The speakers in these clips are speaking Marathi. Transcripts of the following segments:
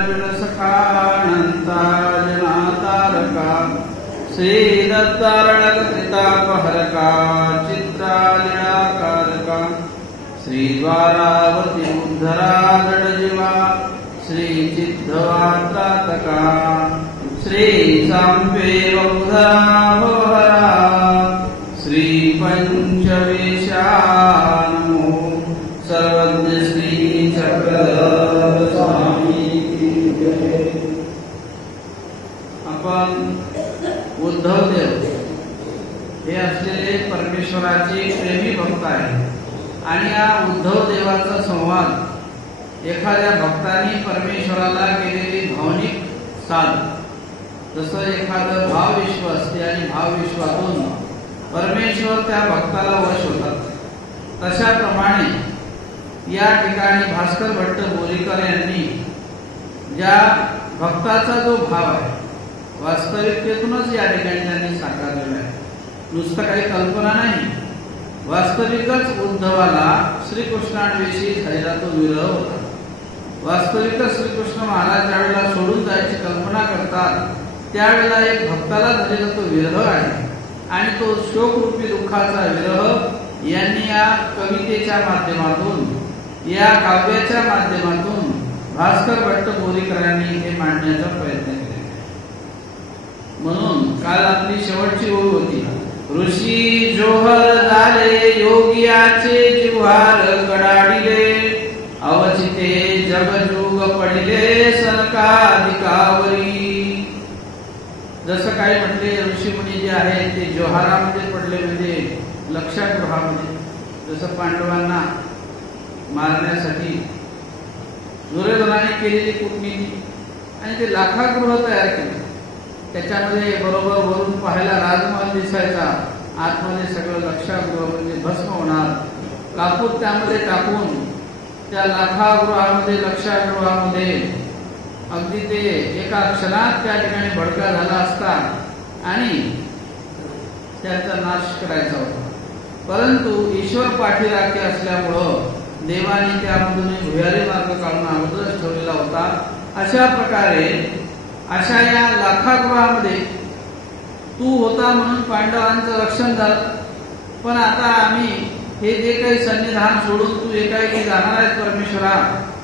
अर्जुन सखा अनंता जनातारका श्री दत्तारणक त्रितापहरका चित्रालीळाकारका श्री द्वारावती उद्धरा जडजीवा श्री चिद्धवात्रातका श्री सांबे वंधरा भवहरा श्री पंचवेशा नमो सर्वज्ञ श्री चक्रधर स्वामी की जय। आपण उद्धवदेव हे असलेले परमेश्वराचे प्रेमी भक्त आहे आणि या उद्धव देवाचा संवाद एखाद्या भक्ताने परमेश्वराला केलेली भावनिक साध, जसं एखादं भावविश्व असते आणि भावविश्वातून परमेश्वर त्या भक्ताला वश होतात, तशाप्रमाणे या ठिकाणी भास्कर भट्ट बोरीकर यांनी ज्या भक्ताचा जो भाव आहे वास्तविकतेतूनच या ठिकाणी त्यांनी साकारलेला आहे। नुसतं काही कल्पना नाही, वास्तविकच उद्धवाला श्रीकृष्णांविषयी झालेला तो विरह होता। वास्तविकच श्रीकृष्ण महाराज ज्यावेळेला सोडून जायची कल्पना करतात त्यावेळेला एक भक्ताला झालेला तो विरह आहे आणि तो शोकरूपी दुःखाचा विरह यांनी या कवितेच्या माध्यमातून, या काव्याच्या माध्यमातून भास्कर भट्ट बोरीकरांनी हे मांडण्याचा प्रयत्न केला। म्हणून काल आपली शेवटची ओळ होती, ऋषी जोहर झाले योगियाचे जिव्हार कडाडिले अवचिते जगजुग पडिले सनकादिकावरी। जसं काही म्हटले ऋषीमुनी जे आहेत ते जोहारामध्ये पडले, म्हणजे लक्षागृहामध्ये, जसं पांडवांना मारण्यासाठी दुर्योधनाने केलेली कूटनीती आणि ते लाखागृह तयार केले, त्याच्यामध्ये बरोबर वरून पाहायला राजमहल दिसायचा, आतमध्ये सगळं लक्षागृह म्हणजे भस्म होणार, कापूर त्यामध्ये टाकून त्या लाखागृहामध्ये लक्षागृहामध्ये अगदी ते एका क्षणात त्या ठिकाणी भडका झाला असता आणि त्याचा नाश करायचा होता। परंतु ईश्वर पाठीराखे असल्यामुळं देवाने त्यामधून भुयारी मार्ग काढून अगोदरच ठेवलेला होता। अशा प्रकारे अशा या लाखागृहामध्ये तू होता म्हणून पांडवांचं रक्षण झालं, पण आता आम्ही हे जे काही सन्निधान सोडून तू एकाएकी जाणार आहेस परमेश्वरा,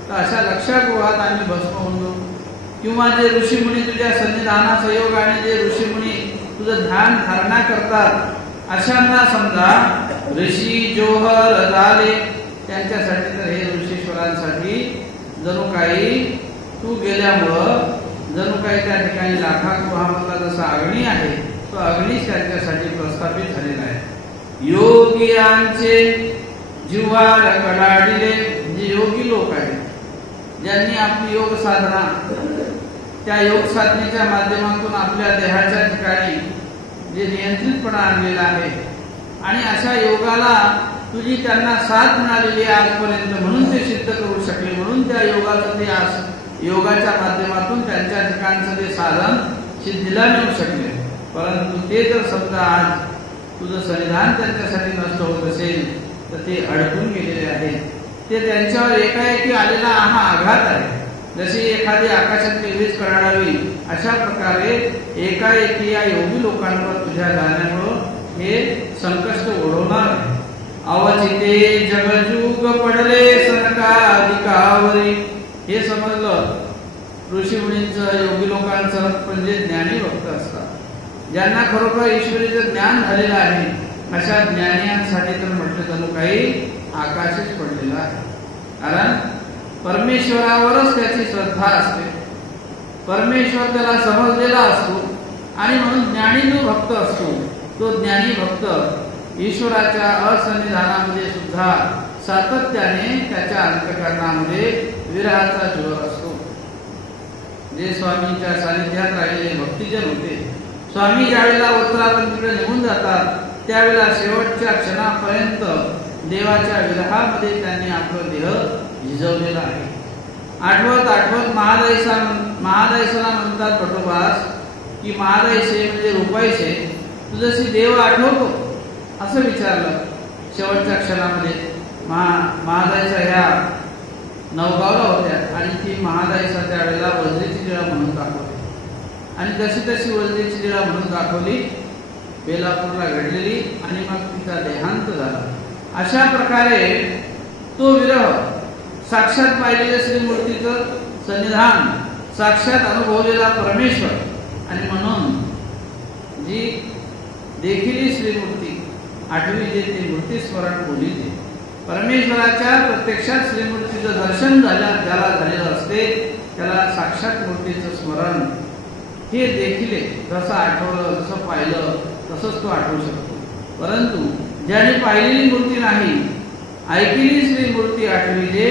तर अशा लक्षागृहात आम्ही भस्म होऊन जाऊ, किंवा जे ऋषीमुनी तुझ्या सन्निधानासहयोगाने जे ऋषीमुनी तुझं ध्यान धारणा करतात अशांना समजा ऋषी जोहर झाले, त्यांच्यासाठी तर हे ऋषीश्वरांसाठी जणू काही तू गेल्यामुळं जणू काही त्या ठिकाणी लाखागृहामधला जसा अग्नी आहे तो अग्नी त्यांच्यासाठी प्रस्थापित झालेला आहे। योगियांचे जिव्हार कडाडिले, जे योगी लोक आहेत ज्यांनी आपली योग साधना, त्या योग साधनेच्या माध्यमातून आपल्या देहाच्या ठिकाणी जे नियंत्रितपणा आणलेला आहे आणि अशा योगाला तुझी त्यांना साथ मिळालेली आहे आजपर्यंत, म्हणून ते सिद्ध करू शकले, म्हणून त्या योगाचं ते योगाच्या माध्यमातून त्यांच्या ठिकाणचं ते साधन सिद्धीला मिळू शकले। परंतु ते जर समजा आज तुझं संविधान त्यांच्यासाठी नष्ट होत असेल तर ते अडकून गेलेले आहेत, ते त्यांच्यावर एकाएकी आलेला हा आघात आहे। जशी एखादी आकाशातली वीज कडाडावी अशा प्रकारे एकाएकी या योगी लोकांवर तुझ्या जाण्यामुळं हे संकष्ट ओढवणार आहे। अवचिते जगजुग पडले सनकादिकावरी, हे समजलं ऋषीमुनींचं, योगी लोकांचं, पण जे ज्ञानी भक्त असतात ज्यांना खरोखर ईश्वरीचं ज्ञान झालेलं आहे अशा ज्ञानियांसाठी तर म्हटलं जणू काही आकाशच पडलेला आहे। कारण परमेश्वरावरच त्याची श्रद्धा असते, परमेश्वर त्याला समजलेला असतो आणि म्हणून ज्ञानी जो भक्त असतो तो ज्ञानी भक्त ईश्वराच्या असन्निधानामध्ये सुद्धा सातत्याने त्याच्या अंतःकरणामध्ये विरहाचा ज्वर असतो। जे स्वामींच्या सानिध्यात राहिलेले भक्तिजन होते, स्वामी ज्यावेळेला उत्तराखंडकडे निघून जातात त्यावेळेला शेवटच्या क्षणापर्यंत देवाच्या विरहामध्ये त्यांनी आपला देह झिजवलेला आहे। आठवत आठवत महादयसाला म्हणतात भटोबास की महादयसे म्हणजे रुपायसे, तुझशी देव आठवतो असं विचारलं शेवटच्या क्षणामध्ये। महादयसा ह्या नवगावला होत्या आणि ती महादाईचा त्यावेळेला वजरीची लीळा म्हणून दाखवली आणि जशी तशी वजरीची लीळा म्हणून दाखवली बेलापूरला घडलेली आणि मग तिचा देहांत झाला. अशा प्रकारे तो विरह साक्षात पाहिलेल्या श्रीमूर्तीचं सन्निधान, साक्षात अनुभवलेला परमेश्वर आणि म्हणून जी देखील श्रीमूर्ती आठवी जे ते मूर्ती स्मरण बोलिते परमेश्वराच्या प्रत्यक्षात श्रीमूर्तीचं दर्शन ज्याला झालेलं असते त्याला साक्षात मूर्तीचं स्मरण हे देखील जसं आठवलं जसं पाहिलं तसंच तो आठवू शकतो. परंतु ज्याने पाहिलेली मूर्ती नाही ऐकलेली श्रीमूर्ती आठविले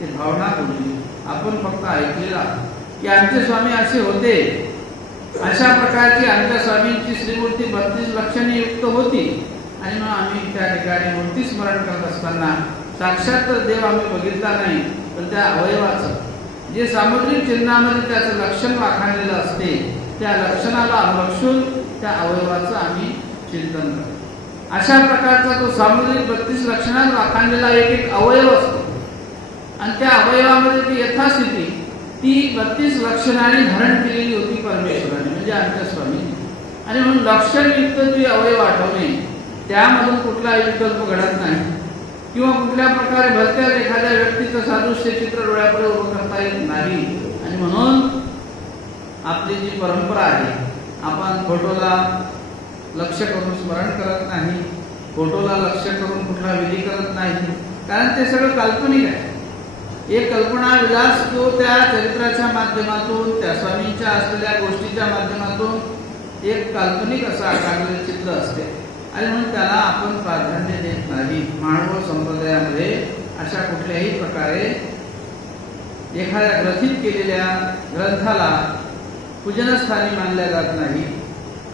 ते भावना बोलली. आपण फक्त ऐकलेला की आमचे स्वामी असे होते, अशा प्रकारची आमच्या स्वामींची श्रीमूर्ती 32 लक्षणे युक्त होती आणि मग आम्ही त्या ठिकाणी मूर्ती स्मरण करत असताना साक्षात देव आम्ही बघितला नाही, पण त्या अवयवाचं जे सामुद्रिक चिन्हामध्ये त्याचं लक्षण वाखाणलेलं असते त्या लक्षणाला अनुलक्षून त्या अवयवाचं आम्ही चिंतन करतो. अशा प्रकारचा तो सामुद्रिक 32 लक्षणात वाखाणलेला एक अवयव असतो आणि त्या अवयवामध्ये ती यथास्थिती ती 32 लक्षणाने धारण केलेली होती परमेश्वराने म्हणजे आमच्या स्वामी. आणि म्हणून लक्षणयुक्त ती अवयव आठवणे त्यामधून कुठलाही विकल्प घडत नाही किंवा कुठल्या प्रकारे भलत्या एखाद्या व्यक्तीचं सादृश्य चित्र डोळ्यापुढे उभं करता येत नाही. आणि म्हणून आपली जी परंपरा आहे आपण फोटोला लक्ष करून स्मरण करत नाही, फोटोला लक्ष करून कुठला विधी करत नाही, कारण ते सगळं काल्पनिक आहे. एक कल्पना विलास तो त्या चरित्राच्या माध्यमातून त्या स्वामींच्या असलेल्या गोष्टीच्या माध्यमातून एक काल्पनिक असं आकारलेलं चित्र असते आणि म्हणून त्याला आपण प्राधान्य देत नाही. मानव संप्रदायामध्ये अशा कुठल्याही प्रकारे एखाद्या ग्रथित केलेल्या ग्रंथाला पूजनस्थानी मानल्या जात नाही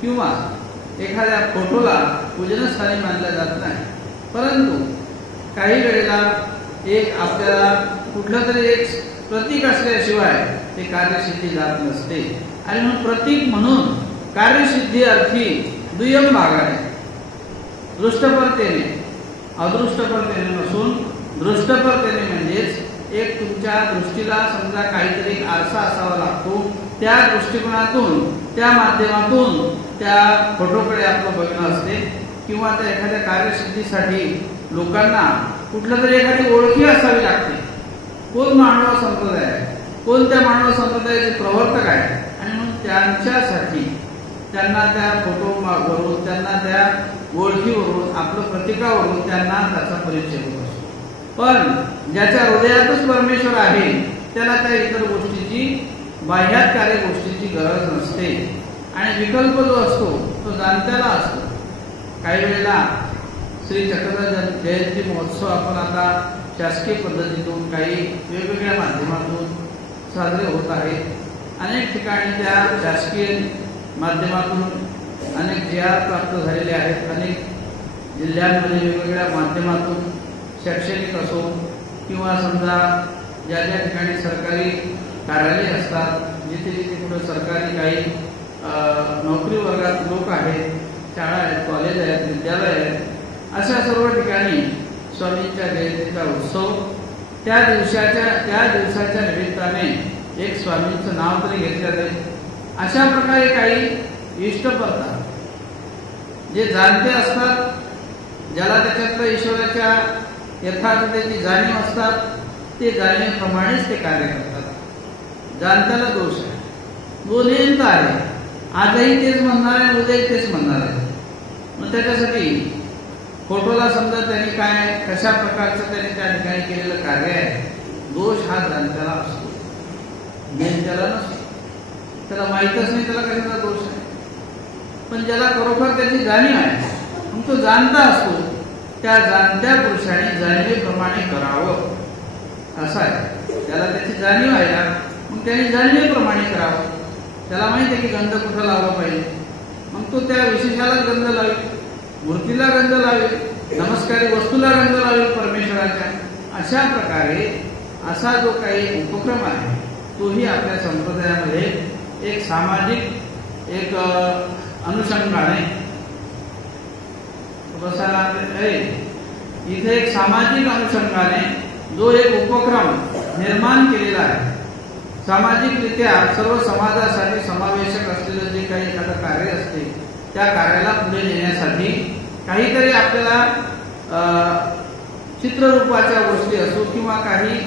किंवा एखाद्या फोटोला पूजनस्थानी मानल्या जात नाही. परंतु काही वेळेला एक आपल्याला कुठलं तरी एक प्रतीक असल्याशिवाय ते कार्यसिद्धी जात नसते आणि म्हणून प्रतीक म्हणून कार्यसिद्धी अर्थी दुय्यम भागाने दृष्टपरतेने अदृष्टपरतेने नसून दृष्टपरतेने म्हणजेच एक तुमच्या दृष्टीला समजा काहीतरी आरसा असावा लागतो, त्या दृष्टिकोनातून त्या माध्यमातून त्या फोटोकडे आपलं बघणं असते किंवा त्या एखाद्या कार्यसिद्धीसाठी लोकांना कुठलं तरी एखादी ओळखी असावी लागते. कोण मानव संप्रदाय आहे, कोण त्या मानव संप्रदायाचे प्रवर्तक आहे आणि म्हणून त्यांच्यासाठी त्यांना त्या फोटोवरून त्यांना त्या ओळखीवरून आपलं प्रतीकावरून त्यांना त्याचा परिचय होत असतो. पण ज्याच्या हृदयातच परमेश्वर आहे त्याला त्या इतर गोष्टीची बाह्यात कार्य गोष्टीची गरज नसते आणि विकल्प जो असतो तो जाणत्याला असतो. काही वेळेला श्री चक्रधर जयंती महोत्सव आपण आता शासकीय पद्धतीतून काही वेगवेगळ्या माध्यमातून साजरे होत आहेत. अनेक ठिकाणी त्या शासकीय माध्यमातून अनेक JR प्राप्त झालेले आहेत. अनेक जिल्ह्यांमध्ये वेगवेगळ्या माध्यमातून शैक्षणिक असो किंवा समजा ज्या ज्या ठिकाणी सरकारी कार्यालय असतात, जिथे जिथे कुठे सरकारी काही नोकरी वर्गात लोक आहेत, शाळा आहेत, कॉलेज आहेत, विद्यालय आहेत, अशा सर्व ठिकाणी स्वामींच्या जयंतीचा उत्सव त्या दिवसाच्या निमित्ताने एक स्वामींचं नाव तरी घेतलं जाईल. अशा प्रकारे काही इष्टपर्ता जे जाणते असतात, ज्याला त्याच्यातलं ईश्वराच्या यथार्थतेची जाणीव असतात, ते जाणीवेप्रमाणेच ते कार्य करतात. जाणत्याला दोष आहे, दोन्हींचा आहे. आजही तेच म्हणणार आहे, उद्याही तेच म्हणणार आहे. मग त्याच्यासाठी फोटोला समजा त्यांनी काय कशा प्रकारचं त्यांनी त्या ठिकाणी केलेलं कार्य आहे, दोष हा जाणत्याला असतो, नेमक्याला नसतो. त्याला माहीतच नाही त्याला कशाचा दोष आहे. पण ज्याला खरोखर त्याची जाणीव आहे मग तो जाणता असतो, त्या जाणत्या पुरुषाने जाणीवेप्रमाणे करावं असं आहे. त्याला त्याची जाणीव आहे ना, मग त्याने जाणीवेप्रमाणे करावं. त्याला माहिती आहे की गंध कुठं लावला पाहिजे, मग तो त्या विशेषाला गंध लावेल, मूर्तीला गंध लावेल, नमस्कारी वस्तूला गंध लावेल परमेश्वराच्या. अशा प्रकारे असा जो काही उपक्रम आहे तोही आपल्या संप्रदायामध्ये एक सामाजिक एक अनुषंगाने बसायला इथे एक सामाजिक अनुषंगाने जो एक उपक्रम निर्माण केलेला आहे. सामाजिकरित्या सर्व समाजासाठी समावेशक असलेलं जे काही एखादं कार्य असते त्या कार्याला पुढे नेण्यासाठी काहीतरी आपल्याला चित्ररूपाच्या गोष्टी असो किंवा काही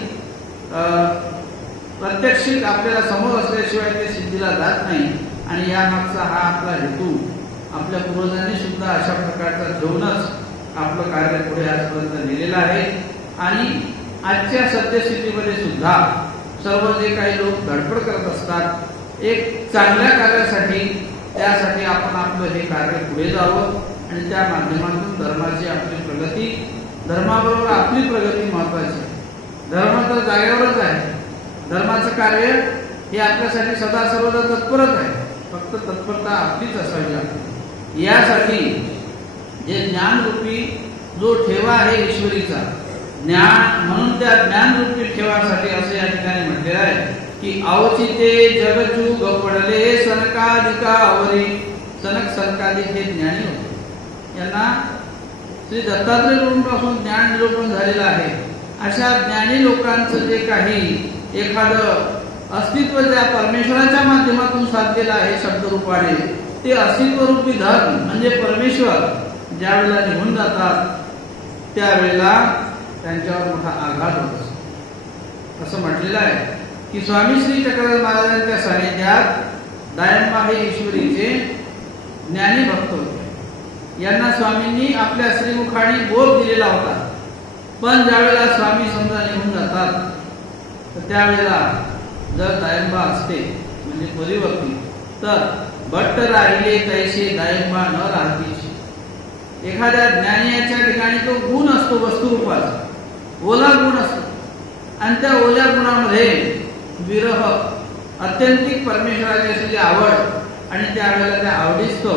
प्रत्यक्षिक आपल्याला समोर असल्याशिवाय ते सिद्धीला जात नाही. आणि यामागचा हा आपला हेतू आपल्या पूर्वजांनी सुद्धा अशा प्रकारचा ठेवूनच आपलं कार्य पुढे आजपर्यंत नेलेलं आहे. आणि आजच्या सद्यस्थितीमध्ये सुद्धा सर्व जे काही लोक धडपड करत असतात एक चांगल्या कार्यासाठी, त्यासाठी आपण आपलं हे कार्य पुढे जावं आणि त्या माध्यमातून धर्माची आपली प्रगती, धर्माबरोबर आपली प्रगती महत्वाची. धर्म तर जागेवरच आहे. धर्माचं कार्य हे आपल्यासाठी सदा सर्वदा तत्परच आहे. फक्त तत्परता आपलीच असावी लागते. यासाठी जे ज्ञानरूपी जो ठेवा आहे ईश्वरीचा ज्ञान, म्हणून त्या ज्ञानरूपी ठेवासाठी असं या ठिकाणी म्हटलेलं आहे की अवचिते जगजू गपडले सनकादिका अवरी. सनक सनकादिक हे ज्ञानी होते. यांना श्री दत्तात्रय गुरूंपासून ज्ञान निरूपण झालेलं आहे. अशा ज्ञानी लोकांचं जे काही एखादं अस्तित्व ज्या परमेश्वराच्या माध्यमातून साधलेलं आहे शब्दरूपाने, ते अस्तित्वरूपी धर्म म्हणजे परमेश्वर ज्या वेळेला निघून जातात त्यावेळेला त्यांच्यावर मोठा आघात होत असतो. असं म्हटलेलं आहे की स्वामी श्री चक्रधर महाराजांच्या सानिध्यात दायंबा हे ईश्वरीचे ज्ञानी भक्त होते. यांना स्वामींनी आपल्या श्रीमुखाने बोध दिलेला होता. पण ज्यावेळेला स्वामी समजा निघून जातात तर त्यावेळेला जर दायंबा असते म्हणजे परिवर्ती तर भट्ट राहिले तैसे दायंबा न राहतीशी. एखाद्या ज्ञानीच्या ठिकाणी तो गुण असतो वस्तुरूपाचा, ओला गुण असतो आणि त्या ओल्या गुणामध्ये विरह, अत्यंतिक परमेश्वराची असलेली आवड आणि त्यावेळेला त्या आवडीस तो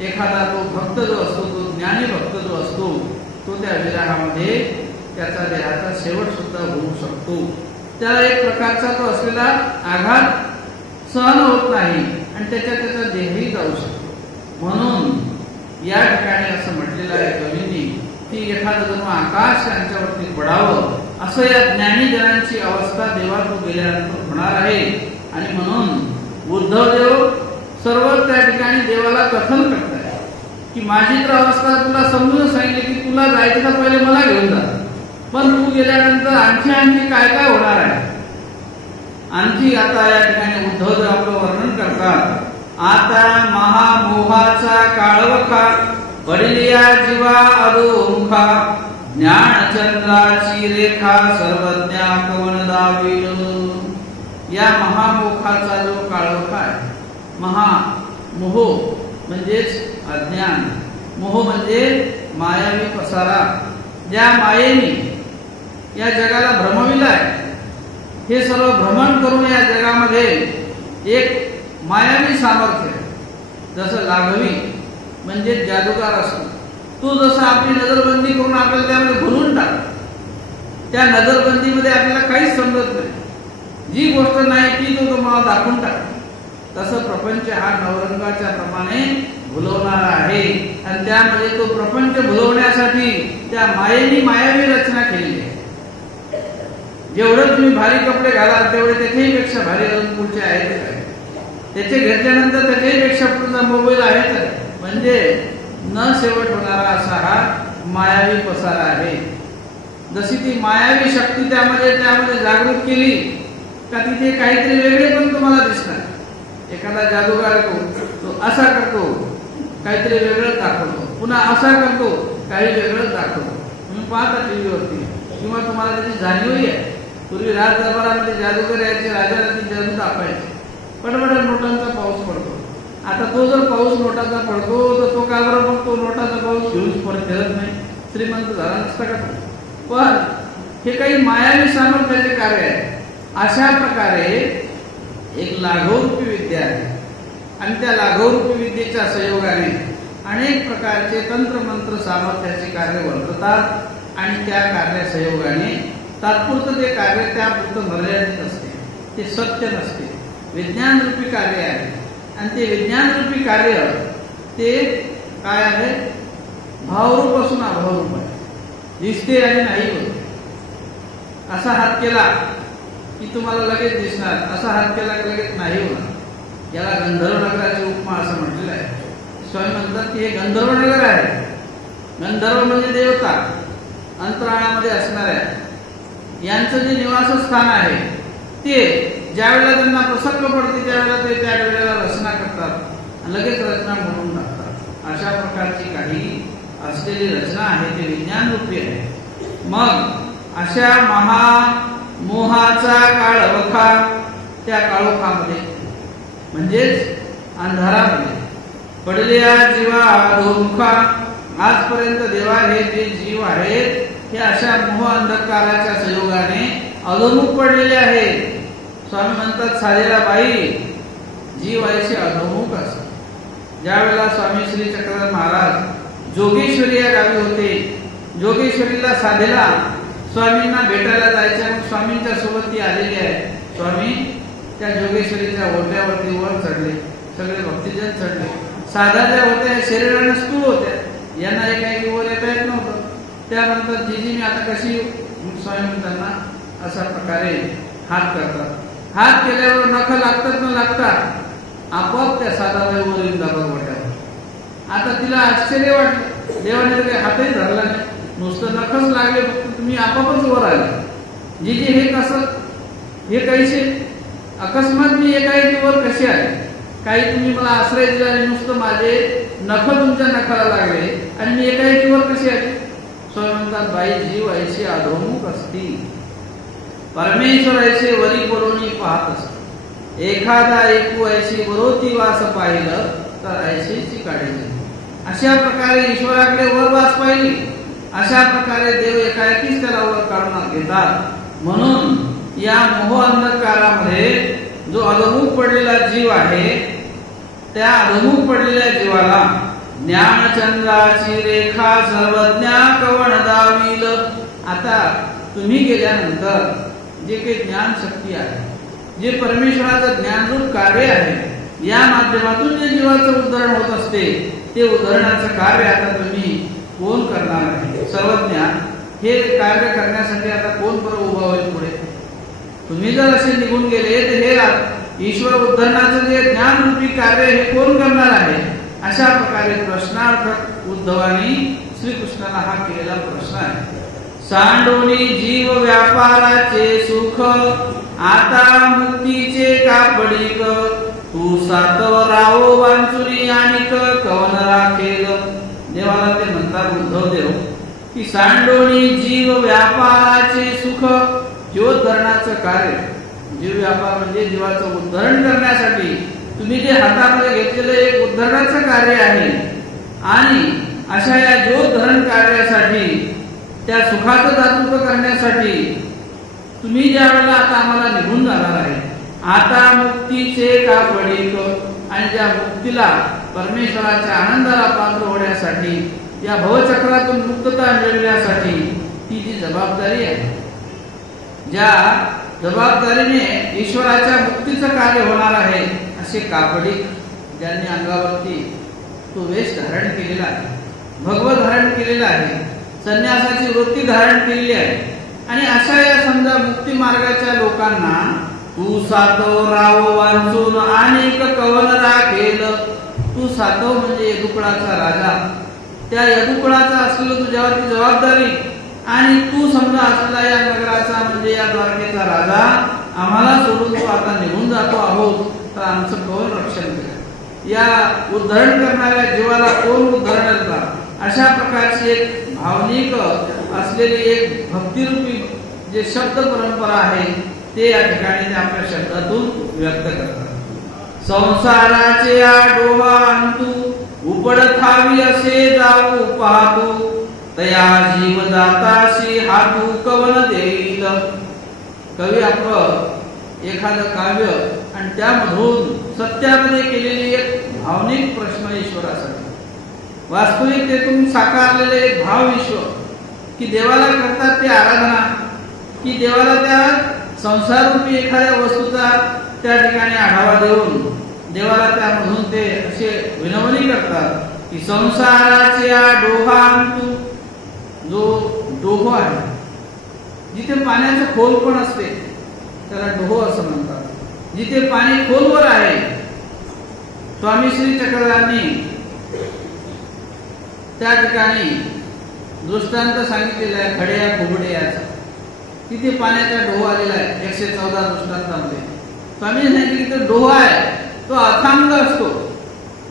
एखादा तो भक्त जो असतो, तो ज्ञानी भक्त जो असतो, तो त्या विरहामध्ये त्याचा देहाचा शेवट सुद्धा होऊ शकतो. त्याला एक प्रकारचा तो असलेला आघात सहन होत नाही आणि त्याचा देहही जाऊ शकतो. म्हणून या ठिकाणी असं म्हटलेलं आहे कवींनी की एखादं जणू आकाश त्यांच्यावरती पडावं असं या ज्ञानी जनांची अवस्था देवात गेल्यानंतर होणार आहे. आणि म्हणून उद्धवदेव सर्व त्या ठिकाणी देवाला कथन करतायत की माझी तर अवस्था तुला समजून सांगितली की तुला जायचं पहिले मला घेऊन जा, पण तू गेल्यानंतर आणखी काय काय होणार आहे. आणखी आता या ठिकाणी उद्धवदेव आपलं वर्णन करतात. आता महामोहाचा काळवखा वडिलिया जीवा अधोमुखा ज्ञानचंद्राची रेखा सर्वज्ञा कवन दावील. या महामोहाचा जो काळवखा आहे, महामोह म्हणजेच अज्ञान, मोह म्हणजे मायावी पसारा, ज्या मायेने या जगाला भ्रमविलं आहे. हे सर्व भ्रमण करून या जगामध्ये एक मायावी सामर्थ्य, जसं लाघवी म्हणजे जादूगार असतो, तो जसा आपली नजरबंदी करून आपल्याला त्यामध्ये भरून टाक, त्या नजरबंदीमध्ये आपल्याला काहीच समजत नाही, जी गोष्ट नाही ती तो तुम्हाला दाखवून टाक. तसं प्रपंच हा नवरंगाच्या प्रमाणे भुलवणारा आहे आणि त्यामध्ये तो प्रपंच भुलवण्यासाठी त्या मायेने मायावी रचना केली आहे. जेवढं तुम्ही भारी कपडे घालाल तेवढे त्याच्याही पेक्षा भारी अजून पुढचे आहेतच आहे. त्याचे घेतल्यानंतर त्याच्याही पेक्षा पुढचा मोबाईल आहेच आहे. म्हणजे न शेवट होणारा असा हा मायावी पसारा आहे. जशी ती मायावी शक्ती त्यामध्ये जागृत केली का तिथे काहीतरी वेगळे पण तुम्हाला दिसणार. एखादा जादूगार तो असा करतो, काहीतरी वेगळं दाखवतो, पुन्हा असा करतो, काही वेगळं दाखवतो. तुम्ही पाहता टीव्हीवरती किंवा तुम्हाला त्याची जाणीवही आहे. पूर्वी राज दरबारामध्ये जादूगर यायचे, राजाला ती जादू दाखवायचे, पटपट नोटांचा पाऊस पडतो. आता तो जर पाऊस नोटाचा पडतो तर तो का बरं मग तो नोटाचा पाऊस घेऊन परत फिरत नाही, श्रीमंत झाला नसता का. पण हे काही मायावी सामर्थ्याचे कार्य आहे. अशा प्रकारे एक लाघवरूपी विद्या आहे आणि त्या लाघवरूपी विद्येच्या संयोगाने अनेक प्रकारचे तंत्रमंत्र सामर्थ्याचे कार्य वर्ततात आणि त्या कार्यासंयोगाने तात्पुरतं ते कार्य त्यापुरतं मर्यादित असते, ते सत्य नसते. विज्ञानरूपी कार्य आहे आणि ते विज्ञानरूपी कार्य ते काय आहे, भावरूप असून अभावरूप आहे, दिसते आणि नाही होते. असा हात केला की तुम्हाला लगेच दिसणार, असा हात केला की लगेच नाही होणार. याला गंधर्व नगराची उपमा असं म्हटलेलं आहे. स्वामी म्हणतात की हे गंधर्व नगर आहे. गंधर्व म्हणजे देवता, अंतराळामध्ये असणाऱ्या यांचं जे निवासस्थान आहे ते ज्यावेळेला त्यांना प्रसन्न पडते त्यावेळेला ते त्या वेळेला रचना करतात, लगेच रचना म्हणून टाकतात. अशा प्रकारची काही असलेली रचना आहे ते विज्ञान रूपी आहे. मग अशा महामोहाचा काळोखा, त्या काळोखामध्ये म्हणजेच अंधारामध्ये पडलेल्या जीवा अधोमुखा, आजपर्यंत देवा हे जे जीव आहेत हे अशा मोह अंधकाराच्या संयोगाने अधोमुख पडलेले आहेत. स्वामी म्हणतात साधेला बाई जीव ऐसे अधोमुख असतात. ज्या वेळेला स्वामी श्री चक्रधर महाराज जोगेश्वरी या गावी होते, जोगेश्वरीला साधेला स्वामींना भेटायला जायचे. मग स्वामींच्या सोबत ती आलेली आहे. स्वामी त्या जोगेश्वरीच्या ओढ्यावरती वर चढले, सगळे भक्तिजन चढले. साधा ज्या होत्या शरीराने स्थूल होत्या, यांना एकाएकी वर येता येत नव्हतं. त्यानंतर जीजी मी आता कशी येऊ, स्वामी त्यांना अशा प्रकारे हात करतात. हात केल्यावर नख लागतात न लागतात आपोआप त्या साधाबाई वर येऊन जातात वाट्यावर. आता तिला आश्चर्य वाटलं, देवाने काही हातही धरला नाही, नुसतं नखच लागले, फक्त तुम्ही आपोआपच वर आले. जीजी हे कसं, हे कैसे, अकस्मात मी एकाएकी वर कसे आले, काही तुम्ही मला आश्रय दिला आणि नुसतं माझे नख तुमच्या नखाला लागले आणि मी एकाएकी वर कसे आले. स्वामी म्हणतात बाई जीव ऐसे अधोमुख असती, परमेश्वर ऐसे वरी पडून पाहत असत. एखादा ऐकू ऐशी बरोती वास पाहिलं तर ऐशीची काढली. अशा प्रकारे ईश्वराकडे वर वास पाहिली, अशा प्रकारे देव एकाएकीच त्याला वर काढून घेतात. म्हणून या मोह अंधकारामध्ये जो अधोमुख पडलेला जीव आहे त्या अधोमुख पडलेल्या जीवाला ज्ञानचंद्राची रेखा सर्वज्ञा कवण दाविल. आता तुम्ही गेल्यानंतर जे काही ज्ञान शक्ती आहे, जे परमेश्वराचं ज्ञानरूप कार्य आहे, या माध्यमातून जे जीवाचं उद्धरण होत असते ते उद्धरणाचं कार्य आता तुम्ही कोण करणार आहे. सर्वज्ञ हे कार्य करण्यासाठी आता कोण बरं उभा होईल पुढे. तुम्ही जर असे निघून गेले तर हे ईश्वर उद्धरणाचं जे ज्ञानरूपी कार्य हे कोण करणार आहे. अशा प्रकारे प्रश्नार्थ उद्धवानी श्रीकृष्णाला हा केलेला प्रश्न आहे. सांडोनी जीव व्यापाराचे सुख आता मुक्तीचे कापडिक, तू सातवरावो वांचुरी आणि कवन राखेल. देवाला ते म्हणतात उद्धव देव की सांडोनी जीव व्यापाराचे सुख, जीवोद्धरणाचं कार्य, जीव व्यापार म्हणजे जीवाचं उद्धरण करण्यासाठी तुम्ही जे हातामध्ये घेतलेलं एक उद्धरणाचं कार्य आहे. आणि अशा या जीवोद्धरण कार्यासाठी, त्या सुखाचं दातृत्व करण्यासाठी तुम्ही ज्या वेळेला आता आम्हाला निघून जाणार आहे, आता मुक्तीचे कापडिक, आणि त्या मुक्तीला परमेश्वराच्या आनंदाला पात्र होण्यासाठी, या भवचक्रातून मुक्तता मिळवण्यासाठी ती जी जबाबदारी आहे, ज्या जबाबदारीने ईश्वराच्या मुक्तीचं कार्य होणार आहे, असे कापडिक ज्यांनी अंगावरती तो वेश धारण केलेला आहे, भगवत धारण केलेला आहे, संन्यासाची वृत्ती धारण केलेली आहे. आणि अशा या समजा मुक्ती मार्गाच्या लोकांना तू सातव राव वांचून आणि कवन राखेल. तू सातव म्हणजे यदुकुळाचा राजा, त्या यदुकुळाचा असलेलं तुझ्यावरती जबाबदारी, आणि तू समजा असलेला या नगराचा म्हणजे या द्वारकेचा राजा, आम्हाला सोडून तू आता निघून जातो आहोत, तर आमचं कवन रक्षण कर. या उद्धरण करणाऱ्या जीवाला कोण उद्धरण करतात. अशा प्रकारची एक भावनिक असलेली एक भक्तिरूपी जे शब्द परंपरा आहे ते या ठिकाणी ते आपल्या शब्दातून व्यक्त करतात. संसाराचे या डोहा अंतू उपडखावी असे जाऊ पाहतू, तया जीवदाताशी हातू कवन देईल. कवी आपलं एखादं काव्य आणि त्यामधून सत्यामध्ये केलेली एक भावनिक प्रश्न ईश्वरासाठी, वास्तविकतेतून साकारलेले एक भाव विश्व, की देवाला करतात ते आराधना, की देवाला त्या संसारूपी एखाद्या वस्तूचा त्या ठिकाणी आढावा देऊन देवाला त्यामधून ते असे विनवणी करतात की संसाराचे डोहांतू, जो डोहो आहे जिथे पाण्याचं खोल पण असते, त्याला डोह असं म्हणतात. जिथे पाणी खोलवर आहे, स्वामी श्री चक्रधरांनी त्या ठिकाणी दृष्टांत सांगितलेला आहे खड्या खोबड्याचा. तिथे पाण्याचा डोह आलेला आहे 114 दृष्टांतामध्ये. स्वामी सांगितले की डोह आहे तो अथांग असतो.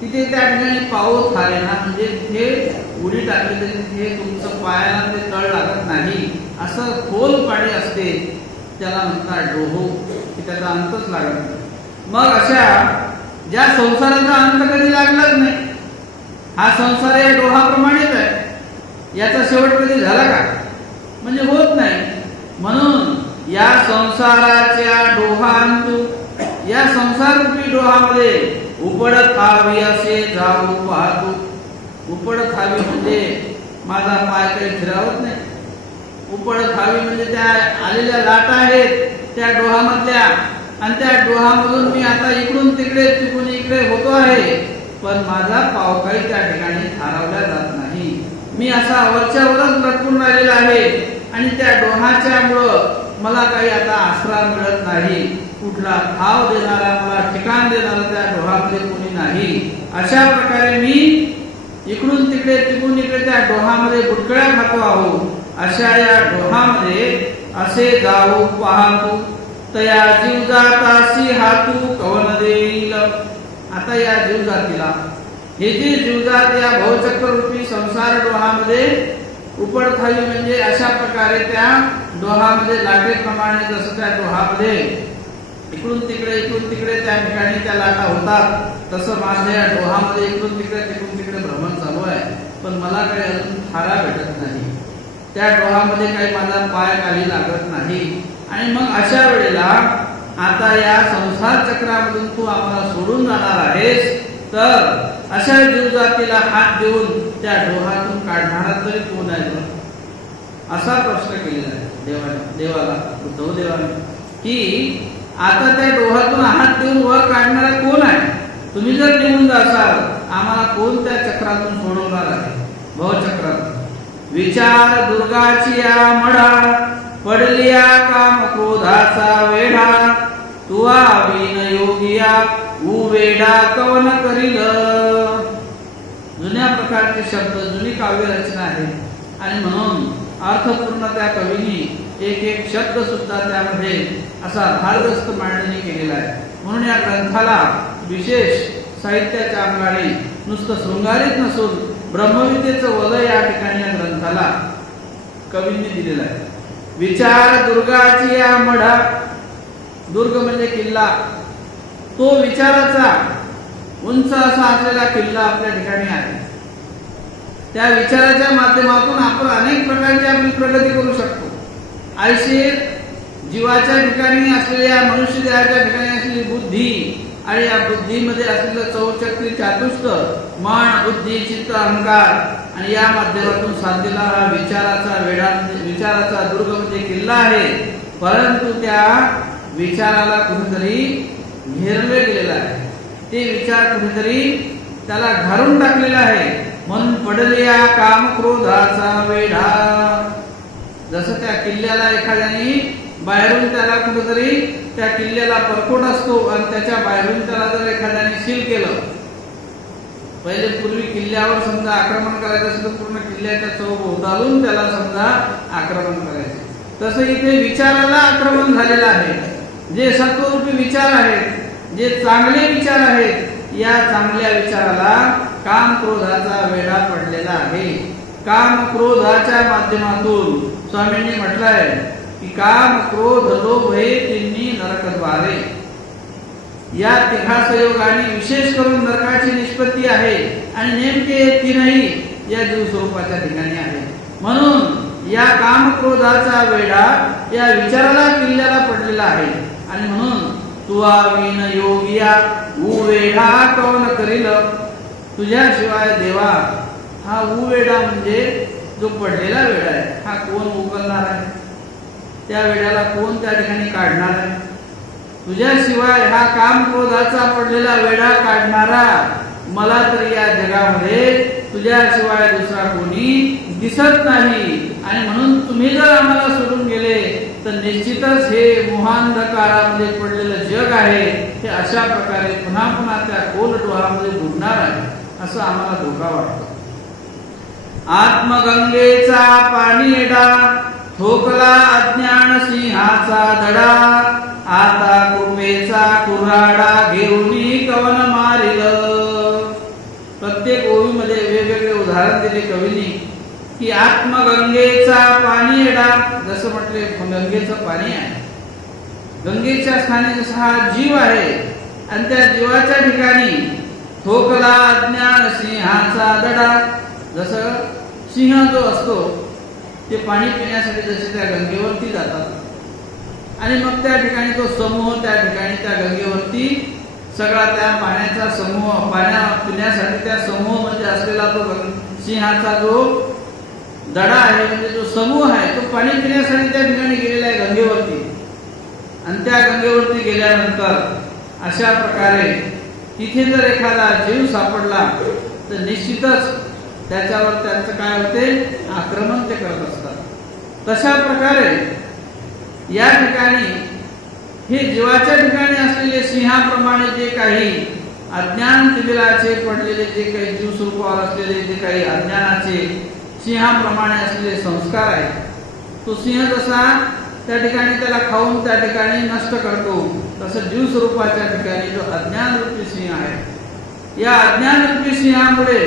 तिथे त्या ठिकाणी पाऊस थारेना म्हणजे तिथे उडी टाकली तरी तिथे तुमचं पायाला ते तळ लागत नाही असं खोल पाणी असते, त्याला म्हणतात डोहो, की त्याचा अंतच लागत नाही. मग अशा ज्या संसाराचा अंत कधी लागलाच नाही, हा संसार या डोहाप्रमाणेच आहे, याचा शेवट कधी झाला का? म्हणजे होत नाही. म्हणून या संसाराच्या डोहांतू, या संसाररूपी डोहामध्ये उपडत हवी असे जाऊ पाहतो. उपडत हवी म्हणजे माझा पाय काही फिरावत नाही. उपडत हवी म्हणजे त्या आलेल्या लाटा आहेत त्या डोहामधल्या, आणि त्या डोहामधून मी आता इकडून तिकडे तिकडून इकडे होतो आहे, पण माझा पाव काही त्या ठिकाणी थारावला जात नाही. मी असा वरच्यावरच लटकून राहिलेला आहे आणि त्या डोहाच्या मुळे मला काही आता आसरा मिळत नाही. कुठला ठाव देणारा, मला ठिकाण देणारा त्या डोहामध्ये कोणी नाही. अशा प्रकारे मी इकडून तिकडे तिकडून इकडे त्या डोहामध्ये बुटकळ्या खातो आहोत. अशा या डोहामध्ये असे जाऊ पाहतो, तया जीव जातासी हातू कवन देईल. आता या जीव जातीला, हे जे जीवजात या भवचक्ररूपी संसार डोहामध्ये उपडखाली म्हणजे अशा प्रकारे त्या डोहामध्ये लाटेप्रमाणे जसं त्या डोहामध्ये इकडून तिकडे त्या ठिकाणी त्या लाटा होतात, तसं माझ्या या डोहामध्ये इकडून तिकडे भ्रमण चालू आहे, पण मला काही अजून थारा भेटत नाही. त्या डोहामध्ये काही माझा पाय काही लागत नाही. आणि मग अशा वेळेला आता या संसार चक्रामधून तू आम्हाला सोडून जाणार आहेस, तर अशा जीवजातीला हात देऊन त्या डोहातून काढणारा तरी कोण आहे? असा प्रश्न केलेला आहे देवाला, उद्धव देवाने, की आता त्या डोहातून हात देऊन वर काढणारा कोण आहे? तुम्ही जर निघून जासाल, आम्हाला कोण त्या चक्रातून सोडवणार आहे? भवचक्रातून. विचार दुर्गाची या मढा, पडलिया काम क्रोधाचा वेढा, तुवा विन योगिया उवेडा कवन करील. जुन्या प्रकारचे शब्द, जुनी काव्य रचना आहे, आणि म्हणून अर्थपूर्ण त्या कवींनी एक एक शब्द सुद्धा त्यामध्ये असा भारदस्त मांडणी केलेला आहे. म्हणून या ग्रंथाला विशेष साहित्याच्या अंगाने नुसतं शृंगारित नसून ब्रह्मविद्येचं वलय या ठिकाणी या ग्रंथाला कवींनी दिलेलं आहे. विचार दुर्गाची या मढा, दुर्ग म्हणजे किल्ला, तो विचाराचा उंच असा असलेला किल्ला आपल्या ठिकाणी आहे. त्या विचाराच्या माध्यमातून आपण अनेक प्रकारची आपली प्रगती करू शकतो. आयुष्य जीवाच्या ठिकाणी असलेल्या, मनुष्य देहाच्या ठिकाणी असलेली बुद्धी आणि या बुद्धीमध्ये असलेलं चौचक्री चातुष्ट, मन, बुद्धी, चित्त, अहंकार, आणि या माध्यमातून साधलेला हा विचाराचा वेढा, विचाराचा दुर्ग म्हणजे किल्ला आहे. परंतु त्या विचाराला कुठेतरी घेरले गेलेला आहे. ते विचार कुठेतरी त्याला घारून टाकलेला आहे. म्हणून पडलिया काम क्रोधाचा वेढा. जसं त्या किल्ल्याला एखाद्याने बाहेरून त्याला कुठेतरी त्या किल्ल्याला परकोट असतो, आणि त्याच्या बाहेरून त्याला जर एखाद्याने सील केलं, पहिले पूर्वी किल्ल्यावर समजा आक्रमण करायचं असेल तर पूर्ण किल्ल्याच्या चौभोवतालून त्याला समजा आक्रमण करायचे. तसं इथे विचाराला आक्रमण झालेलं आहे. जे सत्वरूपी विचार आहेत, जे चांगले विचार आहेत, या चांगल्या विचाराला काम क्रोधाचा वेढा पडलेला आहे. काम क्रोधाच्या माध्यमातून स्वामींनी म्हटलंय की काम क्रोध लोभ हे तिन्ही नरकद्वारे. या तिघा संयोगाने विशेष करून नरकाची निष्पत्ती आहे, आणि नेमके तीनही या जीव स्वरूपाच्या ठिकाणी आहे. म्हणून या काम क्रोधाचा वेढा या विचाराला किल्ल्याला पडलेला आहे. आणि म्हणून तुवा विन योगिया उवेढा कवन करील. तुझ्याशिवाय देवा हा उवेढा म्हणजे जो पडलेला वेढा आहे, हा कोण उकलणार आहे? त्या वेढ्याला कोण त्या ठिकाणी काढणार आहे? तुझ्याशिवाय हा काम क्रोधाचा पडलेला वेढा काढणारा मला तर या जगामध्ये तुझ्याशिवाय दुसरा कोणी दिसत नाही, आणि म्हणून तुम्ही जर आम्हाला सोडून गेले तर निश्चितच हे मोहांधकारामध्ये पडलेलं जग आहे हे अशा प्रकारे पुन्हा पुन्हा त्या खोल डोहामध्ये बुडणार आहे, असं आम्हाला धोका वाटतो. आत्मगंगेचा पाणी एडा, ठोकला अज्ञान सिंहाचा धडा, आता कृपेचा कुऱ्हाडा घेऊनी कवन मारिल. प्रत्येक ओळीमध्ये वेगवेगळे उदाहरण दिले कवींनी की आत्मगंगेचा पाणी एडा, जसं म्हटले गंगेचं पाणी आहे, गंगेच्या स्थानी जसा हा जीव आहे आणि त्या जीवाच्या ठिकाणी ठोकला अज्ञान सिंहाचा दडा, जसं सिंह जो असतो ते पाणी पिण्यासाठी जसे त्या गंगेवरती जातात आणि मग त्या ठिकाणी तो समूह त्या ठिकाणी त्या गंगेवरती सगळा त्या पाण्याचा समूह पाण्या पिण्यासाठी त्या समूह मध्ये असलेला तो सिंहाचा जो दडा आहे म्हणजे जो समूह आहे तो पाणी पिण्यासाठी त्या ठिकाणी गेलेला आहे गंगेवरती. आणि त्या गंगेवरती गेल्यानंतर अशा प्रकारे तिथे जर एखादा जीव सापडला तर निश्चितच त्याच्यावर त्यांचं काय होते, आक्रमण ते करत असतात. तशा प्रकारे या ठिकाणी हे जीवाच्या ठिकाणी असलेले सिंहाप्रमाणे जे काही अज्ञान तिमिराचे पडलेले जे काही जीव स्वरूपावर असलेले जे काही अज्ञानाचे सिंहाप्रमाणे असलेले संस्कार आहेत, तो सिंह जसा त्या ठिकाणी त्याला खाऊन त्या ठिकाणी नष्ट करतो, तसं जीव स्वरूपाच्या ठिकाणी जो अज्ञान रूपी सिंह आहे, या अज्ञान रूपी सिंहामुळे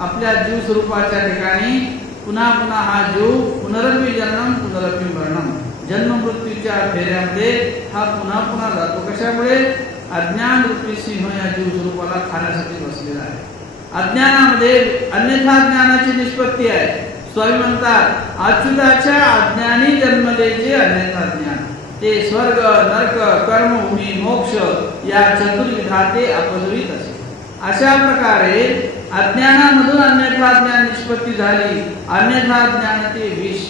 आपल्या जीव स्वरूपाच्या ठिकाणी पुन्हा पुन्हा हा जीव पुनरपी जन्म पुनरपी मरणम, जन्म मृत्यूच्या फेऱ्यामध्ये हा पुन्हा पुन्हा जातो. कशामुळे? अज्ञान रूपी सिंह या जीव स्वरूपाला खाण्यासाठी बसलेला आहे. अज्ञानामध्ये अन्यथा ज्ञानाची निष्पत्ती आहे. स्वामी म्हणतात अच्युताच्या अज्ञानी जन्मले जे अन्यथा ज्ञान, ते स्वर्ग नरक कर्मभूमी मोक्ष या चतुर्विधाते अपजवीत असे. अशा प्रकारे अज्ञानामधून अन्यथा ज्ञान निष्पत्ती झाली. अन्यथा ज्ञान ते विष.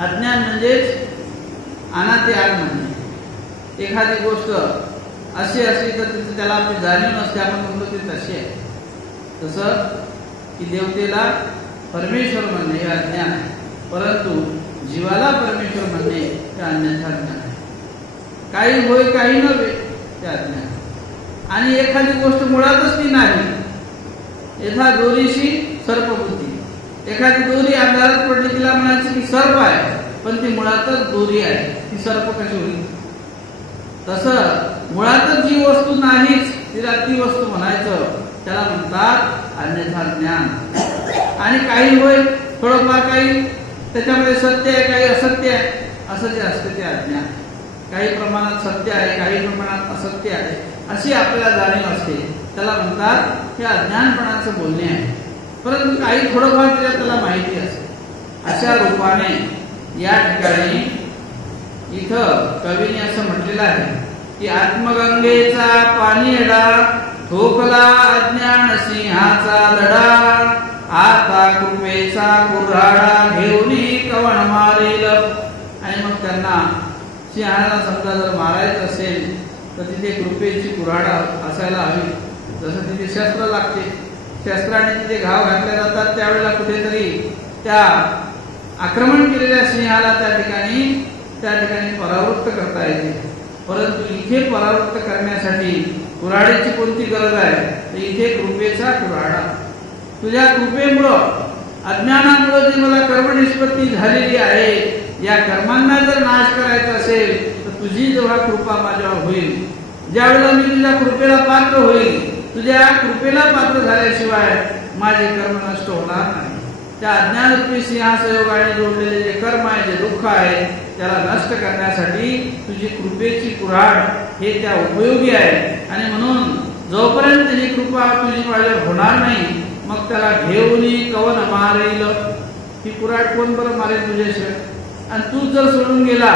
अज्ञान म्हणजेच अनाते आग म्हणणे. एखादी गोष्ट अशी असली तर त्याला आपली जाणीव नसते, आपण म्हणतो ती तशी आहे. तसं की देवतेला परमेश्वर म्हणणे हे अज्ञान आहे, परंतु जीवाला परमेश्वर म्हणणे हे अन्यथा ज्ञान आहे. काही होय काही नव्हे ते अज्ञान. आणि एखादी गोष्ट मुळातच ती नाही. यथा दोरीशी सर्पबुद्धी. एखादी दोरी अंधारात पडली तिला म्हणायची की सर्प आहे, पण ती मुळातच दोरी आहे, ती सर्प कशी होईल? तसं मुळातच जी वस्तू नाहीच तिला ती वस्तू म्हणायचं, त्याला म्हणतात अन्यथा ज्ञान. आणि काही होय थोडंफार काही त्याच्यामध्ये सत्य आहे काही असत्य आहे असं जे असते ते अज्ञान. काही प्रमाणात सत्य आहे काही प्रमाणात असत्य आहे अशी आपल्याला जाणीव असते, त्याला म्हणतात हे अज्ञानपणाचं बोलणे आहे. परंतु काही थोडंफार त्याला माहिती असते. अशा रूपाने या ठिकाणी इथं कवीने असं म्हटलेलं आहे की आत्मगंगेचा पाणी एडा, ठोकला अज्ञान सिंहाचा लढा, आता कृपेचा कुऱ्हाडा घेऊनी कवन मारेल. आणि मग त्यांना सिंहाला समजा जर मारायचं असेल तर तिथे कृपेची कुऱ्हाडा असायला हवी. जसं तिथे शस्त्र लागते, शस्त्राने तिथे घाव घातले जातात, त्यावेळेला कुठेतरी त्या आक्रमण केलेल्या सिंहाला त्या ठिकाणी परावृत्त करता येते. परंतु इथे परावृत्त करण्यासाठी कुऱ्हाडीची कोणती गरज आहे? तर इथे कृपेचा कुऱ्हाडा. तुझ्या कृपेमुळं अज्ञानामुळे जी मला कर्मनिष्पत्ती झालेली आहे, या कर्मांना जर नाश करायचा असेल तर तुझी जेव्हा कृपा माझ्यावर होईल, ज्यावेळेला मी तुझ्या कृपेला पात्र होईल, तुझ्या कृपेला पात्र झाल्याशिवाय माझे कर्म नष्ट होणार नाही. त्या अज्ञानरूपी सिंहासयोगाने जोडलेले जे कर्म आहे, जे दुःख आहे, त्याला नष्ट करण्यासाठी तुझी कृपेची कुऱ्हाड हे त्या उपयोगी आहे. आणि म्हणून जोपर्यंत ही कृपा तुझी माझ्यावर होणार नाही, मग त्याला घेऊनी कवन मारेल. ही कुऱ्हाड कोण बरं मारेल तुझ्याशिवाय? आणि तू जर सोडून गेला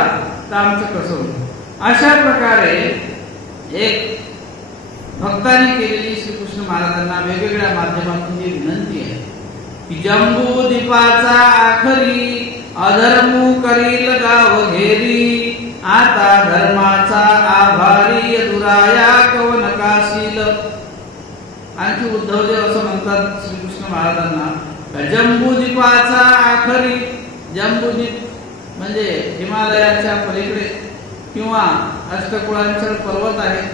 तर आमचं कसं होईल? अशा प्रकारे एक भक्तांनी केलेली श्रीकृष्ण महाराजांना वेगवेगळ्या माध्यमातून ही विनंती आहे की जंबू दीपाचा आखरी अधर्मू करील गाव घेरी, आता धर्माचा आभारी दुराया कवन काशील. आणखी उद्धवदेव असं म्हणतात श्रीकृष्ण महाराजांना, जम्बूद्वीपाचा आखरी, जम्बूद्वीप म्हणजे हिमालयाच्या पलीकडे किंवा अष्टकुळांचल पर्वत आहेत,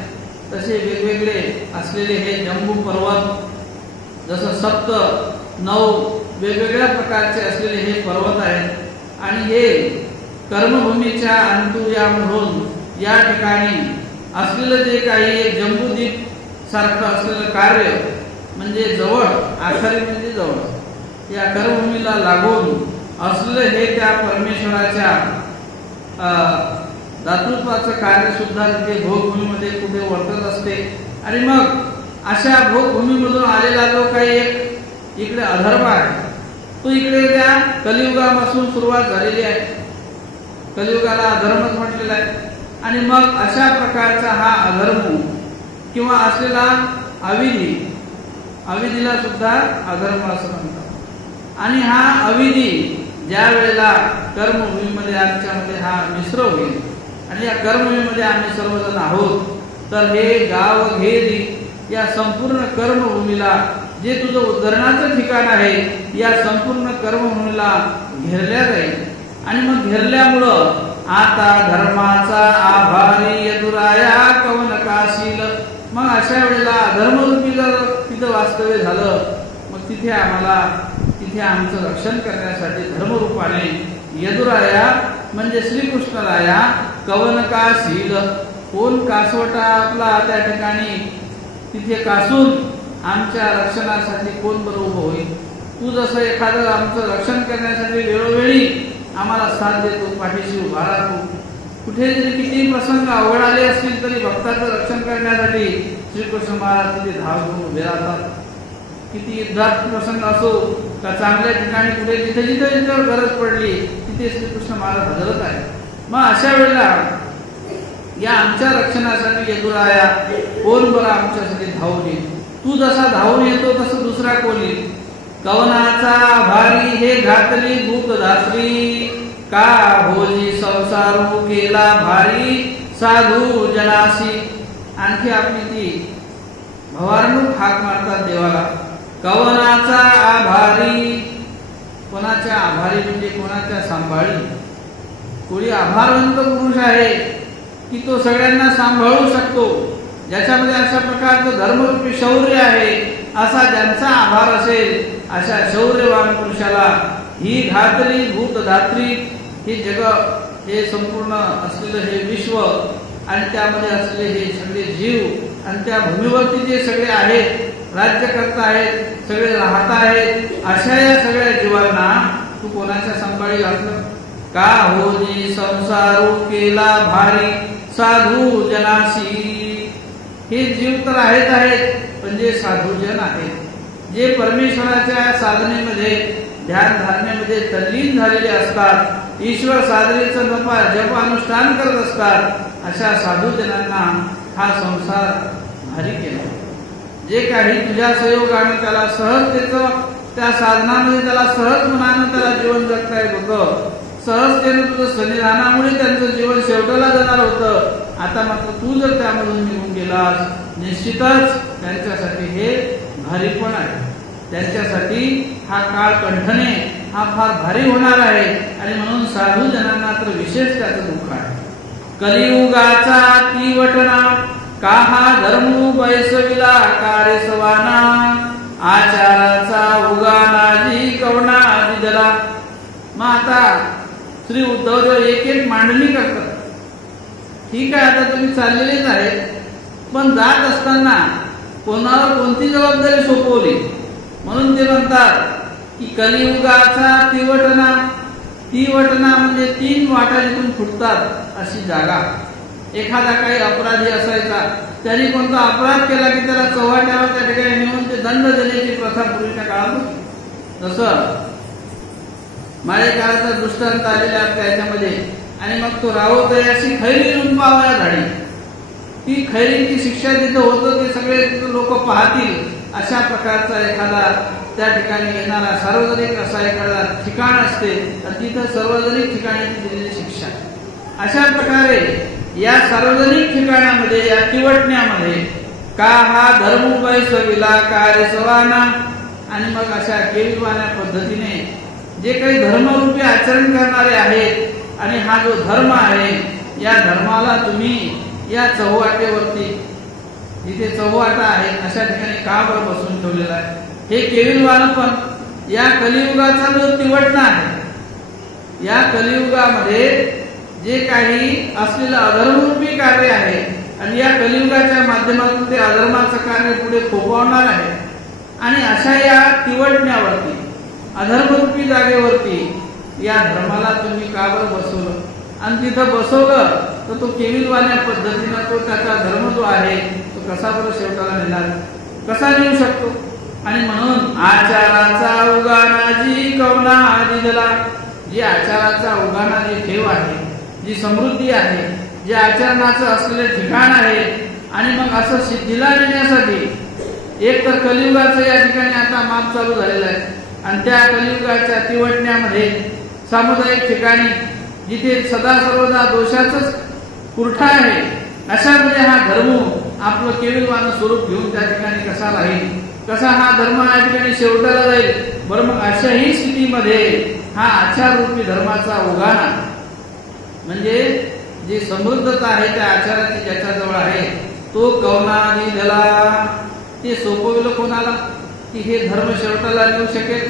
तसे वेगवेगळे असलेले हे जम्बू पर्वत, जसं 7-9 वेगवेगळ्या प्रकारचे असलेले हे पर्वत आहेत। आणि हे कर्मभूमीच्या अंतुयामधून या ठिकाणी असलेलं जे काही एक जम्बूद्वीप सारखं असलेलं कार्य म्हणजे जवळ, आखरी म्हणजे जवळ, या कर्मभूमीला लागून असलेलं हे त्या परमेश्वराच्या दातृत्वाचं कार्य सुद्धा तिथे भोगभूमीमध्ये कुठे वर्तत असते। आणि मग अशा भोगभूमीमधून आलेला जो काही एक इकडे अधर्म आहे, तो इकडे त्या कलियुगापासून सुरुवात झालेली आहे, कलियुगाला अधर्मच म्हटलेला आहे। आणि मग अशा प्रकारचा हा अधर्म किंवा असलेला अविधी, अविधीला सुद्धा अधर्म असं म्हणतात। आणि हा अविधी ज्या वेळेला कर्मभूमीमध्ये आमच्यामध्ये हा मिश्र होईल आणि या कर्मभूमीमध्ये आम्ही सर्वजण आहोत, तर हे गाव घेरी या संपूर्ण कर्मभूमीला, जे तुझं उद्धरणाचं ठिकाण आहे, या संपूर्ण कर्मभूमीला घेरल्या जाईल। आणि मग घेरल्यामुळं आता धर्माचा आभारी यदुराया कवन काशील, मग अशा वेळेला धर्मरूपी जर तिथं वास्तव्य झालं, मग तिथे आम्हाला, तिथे आमचं रक्षण करण्यासाठी धर्मरूपाने यदुराया म्हणजे श्रीकृष्णराया कवनकाशील, कोण कासवटा आपला त्या ठिकाणी तिथे कासून आमच्या रक्षणासाठी कोण बरं उभं होईल। तू जसं एखादं आमचं रक्षण करण्यासाठी वेळोवेळी आम्हाला साथ देतो, पाठीशी उभा राहतो, कुठे जरी किती प्रसंग अवघड आले असतील तरी भक्ताचं रक्षण करण्यासाठी श्रीकृष्ण महाराज तिथे धाव घेऊन उभे राहतात। किती युद्धात प्रसंग असो का चांगल्या ठिकाणी कुठे जिथे जिथे जिथे गरज पडली तिथे श्रीकृष्ण महाराज हजरच आहे। मग अशा वेळेला या आमच्या रक्षणासाठी यदुराया कोण बरं आमच्यासाठी धावून येईल, तू जसा धावून येतो तसं दुसरा कोण येईल। कवनाचा भारी हे घातली भूक धात्री, का भोजी संसारू केला भारी साधू जनासी। आणखी आपली ती भवारणूक हाक मारतात देवाला, कवनाचा आभारी, कोणाच्या आभारी म्हणजे कोणाच्या सांभाळी, कोणी आभारवंत पुरुष आहे की तो सगळ्यांना सांभाळू शकतो, ज्याच्यामध्ये अशा प्रकारचं धर्मरूपी शौर्य आहे, असा ज्यांचा आभार असेल अशा शौर्यवान पुरुषाला ही घातली भूतधात्री, हे जग, हे संपूर्ण असलेलं हे विश्व आणि त्यामध्ये असलेले हे सगळे जीव आणि त्या भूमीवरती जे सगळे आहेत, राज्य करता आहेत, सगळे राहत आहेत, अशा या सगळ्या जीवांना तू कोणाच्या संभाळी घातलं। का होजी संसारू केला भारी साधू जनासी, हे जीव तर आहेत पण जे साधूजन आहेत, जे परमेश्वराच्या साधनेमध्ये ध्यान धारणेमध्ये तल्लीन झालेले असतात, ईश्वर साधनेचं जप अनुष्ठान करत असतात, अशा साधूजनांना हा संसार भारी केला। जे काही तुझ्या सहयोगाने त्याला सहजतेचं, त्या साधनामध्ये त्याला सहज मनानं त्याला जीवन जगता येत होतं, सहजतेने तुझं सन्निधानामुळे त्यांचं जीवन शेवटाला जाणार होतं। आता मात्र तू जर त्यामधून निघून गेलास, निश्चितच त्यांच्यासाठी हे भारीपण आहे, त्यांच्यासाठी हा काळ कंठणे हा फार भारी होणार आहे। आणि म्हणून साधू जनांना तर विशेष त्याचं दुःख आहे। कलियुगाचा तीवटना, का हा धर्म बैसविला कार्य सवाना, आचाराचा उगानाजी कवना दिदला। मग आता श्री उद्धवदेव एक एक मांडणी करतात, ठीक आहे आता तुम्ही चाललेलेच आहेत, पण जात असताना कोणावर कोणती जबाबदारी सोपवली, म्हणून ते म्हणतात की कलियुगाचा तीवटना, तीवटना म्हणजे 3 वाटा जिथून फुटतात अशी जागा। एखादा काही अपराधी असायचा, त्यांनी कोणता अपराध केला की त्याला चव्हाट्यावर त्या ठिकाणी नेऊन ते दंड देण्याची प्रथा पूर्वीच्या काळात होती। जसं माझ्या काळाचा दृष्टांत आलेला त्याच्यामध्ये, आणि मग तो रावत अशी खैरी लुंपावया झाली, ती खैरीची शिक्षा जिथं होतं ते सगळे लोक पाहतील अशा प्रकारचा एखादा त्या ठिकाणी येणारा सार्वजनिक असा एखादा ठिकाण असते, तर तिथं सार्वजनिक ठिकाणी दिलेली शिक्षा। अशा प्रकारे या सार्वजनिक ठिकाणामध्ये, या तिवटण्यामध्ये का हा धर्म बैसविला कार्य सवाना. आणि मग अशा केविलवाण्या पद्धतीने जे काही धर्मरूपी आचरण करणारे आहेत आणि हा जो धर्म आहे या धर्माला तुम्ही या चौवाटेवरती जिथे चौवाटा आहे अशा ठिकाणी का बरं बसून ठेवलेला आहे. हे केविलवाण पण या कलियुगाचा जो तिवटणा आहे. या कलियुगामध्ये जे काही असलेलं अधर्मरूपी कार्य आहे आणि या कलियुगाच्या माध्यमातून ते अधर्माचं कार्य पुढे फोफावणार आहे. आणि अशा या तिवटण्यावरती अधर्मरूपी जागेवरती या धर्माला तुम्ही का बरं बसवलं. आणि तिथं बसवलं तर तो केविलवाण्या पद्धतीनं तो त्याचा धर्म जो आहे तो कसा बरं शेवटाला नेणार, कसा नेऊ शकतो. आणि म्हणून आचाराचा उगाना जी कवना आधी दिला. जी आचाराचा उगाना जी ठेव आहे, जी समृद्धी आहे, जे आचरणाचं असलेलं ठिकाण आहे. आणि मग असं सिद्धीला नेण्यासाठी एक तर कलियुगाचं या ठिकाणी आता माप चालू झालेलं आहे. आणि त्या कलियुगाच्या तिवटण्यामध्ये सामुदायिक ठिकाणी जिथे सदा सर्वदा दोषाचंच पुरठा आहे अशामध्ये हा धर्म आपलं केविलवान स्वरूप घेऊन त्या ठिकाणी कसा राहील, कसा हा धर्म या ठिकाणी शेवटाला जाईल. बरं मग अशाही स्थितीमध्ये हा आचाररूपी धर्माचा उगाना म्हणजे जी समृद्धता आहे त्या आचाराची ज्याच्याजवळ आहे तो कवनादी दिला. ते सोपविलं कोणाला की हे धर्म शेवटाला नेऊ शकेल.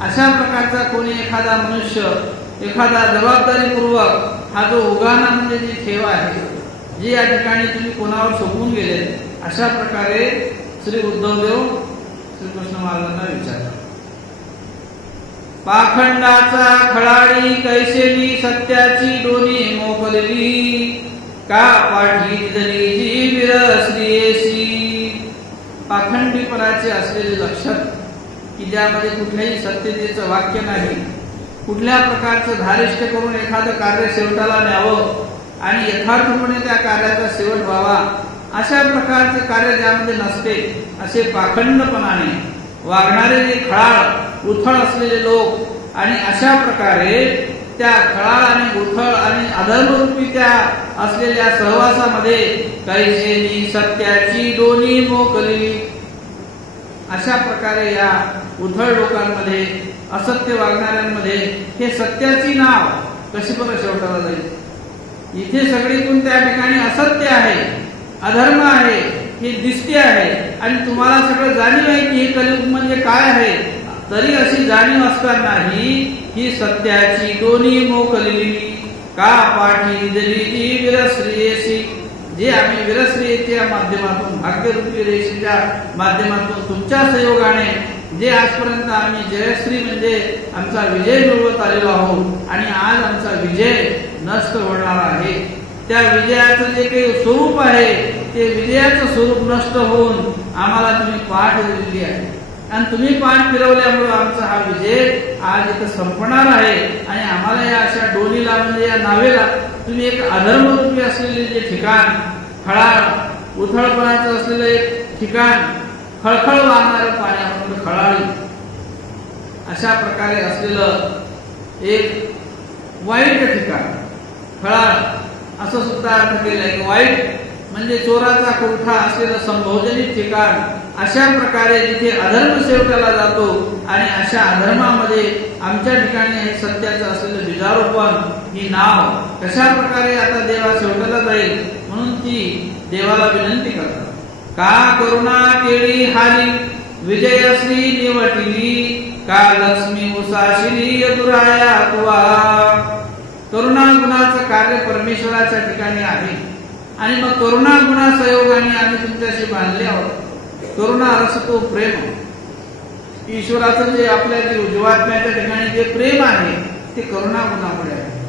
अशा प्रकारचा कोणी एखादा मनुष्य एखादा जबाबदारीपूर्वक हा जो उगाना म्हणजे जी ठेवा आहे जी या ठिकाणी तुम्ही कोणावर सोपवून गेले अशा प्रकारे श्री उद्धवदेव श्रीकृष्ण महाराजांना विचारतात. पाखंडाचा खळाळी कैसेनी सत्याची दोन्ही मोकलली का पाठी दिली जी विरसलीसी. पाखंडीपणाचे असलेले लक्षण की ज्यामध्ये कुठल्याही सत्यतेचं वाक्य नाही, कुठल्या प्रकारचं धारिष्ट करून एखादं कार्य शेवटाला न्यावं आणि यथार्थपणे त्या कार्याचा शेवट व्हावा अशा प्रकारचे कार्य ज्यामध्ये नसते असे पाखंडपणाने वागणारे जे खळाळ उथळ असलेले लोक आणि अशा प्रकारे त्या खळाळ आणि उथळ आणि अधर्मरूपी त्या असलेल्या सहवासामध्ये कैसेनी सत्याची दोन्ही मोकली. अशा प्रकारे या उथळ लोकांमध्ये असत्य वागणाऱ्यांमध्ये हे सत्याची नाव कशी पण शेवटाला जाईल. इथे सगळीकडून त्या ठिकाणी असत्य आहे, अधर्म आहे हे दिसते आहे आणि तुम्हाला सगळं जाणीव आहे की हे कलियुग म्हणजे काय आहे. तरी अशी जाणीव असतानाही ही सत्याची दोन्ही मोकलली का पाठी दिली विरश्रेयसी. जे आम्ही विरश्रेयेच्या माध्यमातून भाग्यरूपी रेषेच्या माध्यमातून तुमच्या सहयोगाने जे आजपर्यंत आम्ही जयश्री म्हणजे आमचा विजय मिळवत आलेलो आहोत आणि आज आमचा विजय नष्ट होणार आहे. त्या विजयाचं जे काही स्वरूप आहे ते विजयाचं स्वरूप नष्ट होऊन आम्हाला तुम्ही पाठ दिलेली आहे आणि तुम्ही पाठ फिरवल्यामुळे आमचा हा विजय आज इथं संपणार आहे. आणि आम्हाला या अशा डोलीला म्हणजे या नावेला तुम्ही एक अधर्मरूपी असलेले जे ठिकाण, खळाळ उथळपणाचं असलेलं एक ठिकाण, खळखळ वाहणारं पाण्यामध्ये खळाळी अशा प्रकारे असलेलं एक वाईट ठिकाण खळाळ असं सुद्धा अर्थ केलंय की वाईट म्हणजे चोराचा कुरठा असलेलं संभोजनिक ठिकाण. अशा प्रकारे जिथे अधर्म शेवटाला जातो आणि अशा अधर्मामध्ये आमच्या ठिकाणी हे सत्याचं असलेलं बीजारोपण ही नाव कशा प्रकारे आता देवा शेवटाला जाईल म्हणून ती देवाला विनंती करतात. का करुणा केळी हारी विजयश्री निवटिली का लक्ष्मी उसाशिली यदुराया तुवा. करुणा गुणाचं कार्य परमेश्वराच्या ठिकाणी आहे आणि मग करुणा गुणा सहयोगाने आम्ही तुमच्याशी बांधले आहोत. करुणा रस तो प्रेम, ईश्वराचं जे आपल्या जीवात्म्याच्या ठिकाणी जे प्रेम आहे ते करुणा गुणामुळे आहे.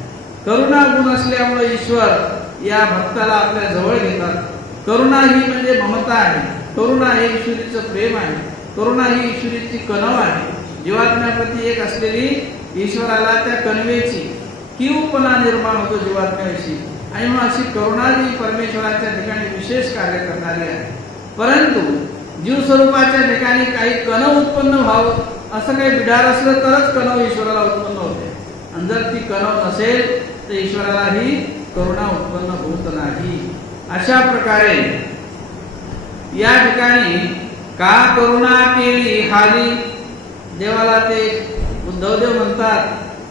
करुणा गुण असल्यामुळे ईश्वर या भक्ताला आपल्या जवळ घेतात. करुणा ही म्हणजे ममता आहे, करुणा हे ईश्वरीचं प्रेम आहे, करुणा ही ईश्वरीची कणव आहे. जीवात्म्याप्रती एक असलेली ईश्वराला त्या कणवेची किवपणा निर्माण होतो जीवात्म्याविषयी आणि मग अशी करुणा जी परमेश्वराच्या ठिकाणी विशेष कार्य करणारी आहे. परंतु जीव स्वरूपाच्या ठिकाणी काही कणव उत्पन्न व्हावं असं काही बिडार असलं तरच कणव ईश्वराला उत्पन्न होते आणि जर ती कणव नसेल तर ईश्वरालाही करुणा उत्पन्न होत नाही. अशा प्रकारे या ठिकाणी का करुणा केली हाली. देवाला ते उद्धवदेव म्हणतात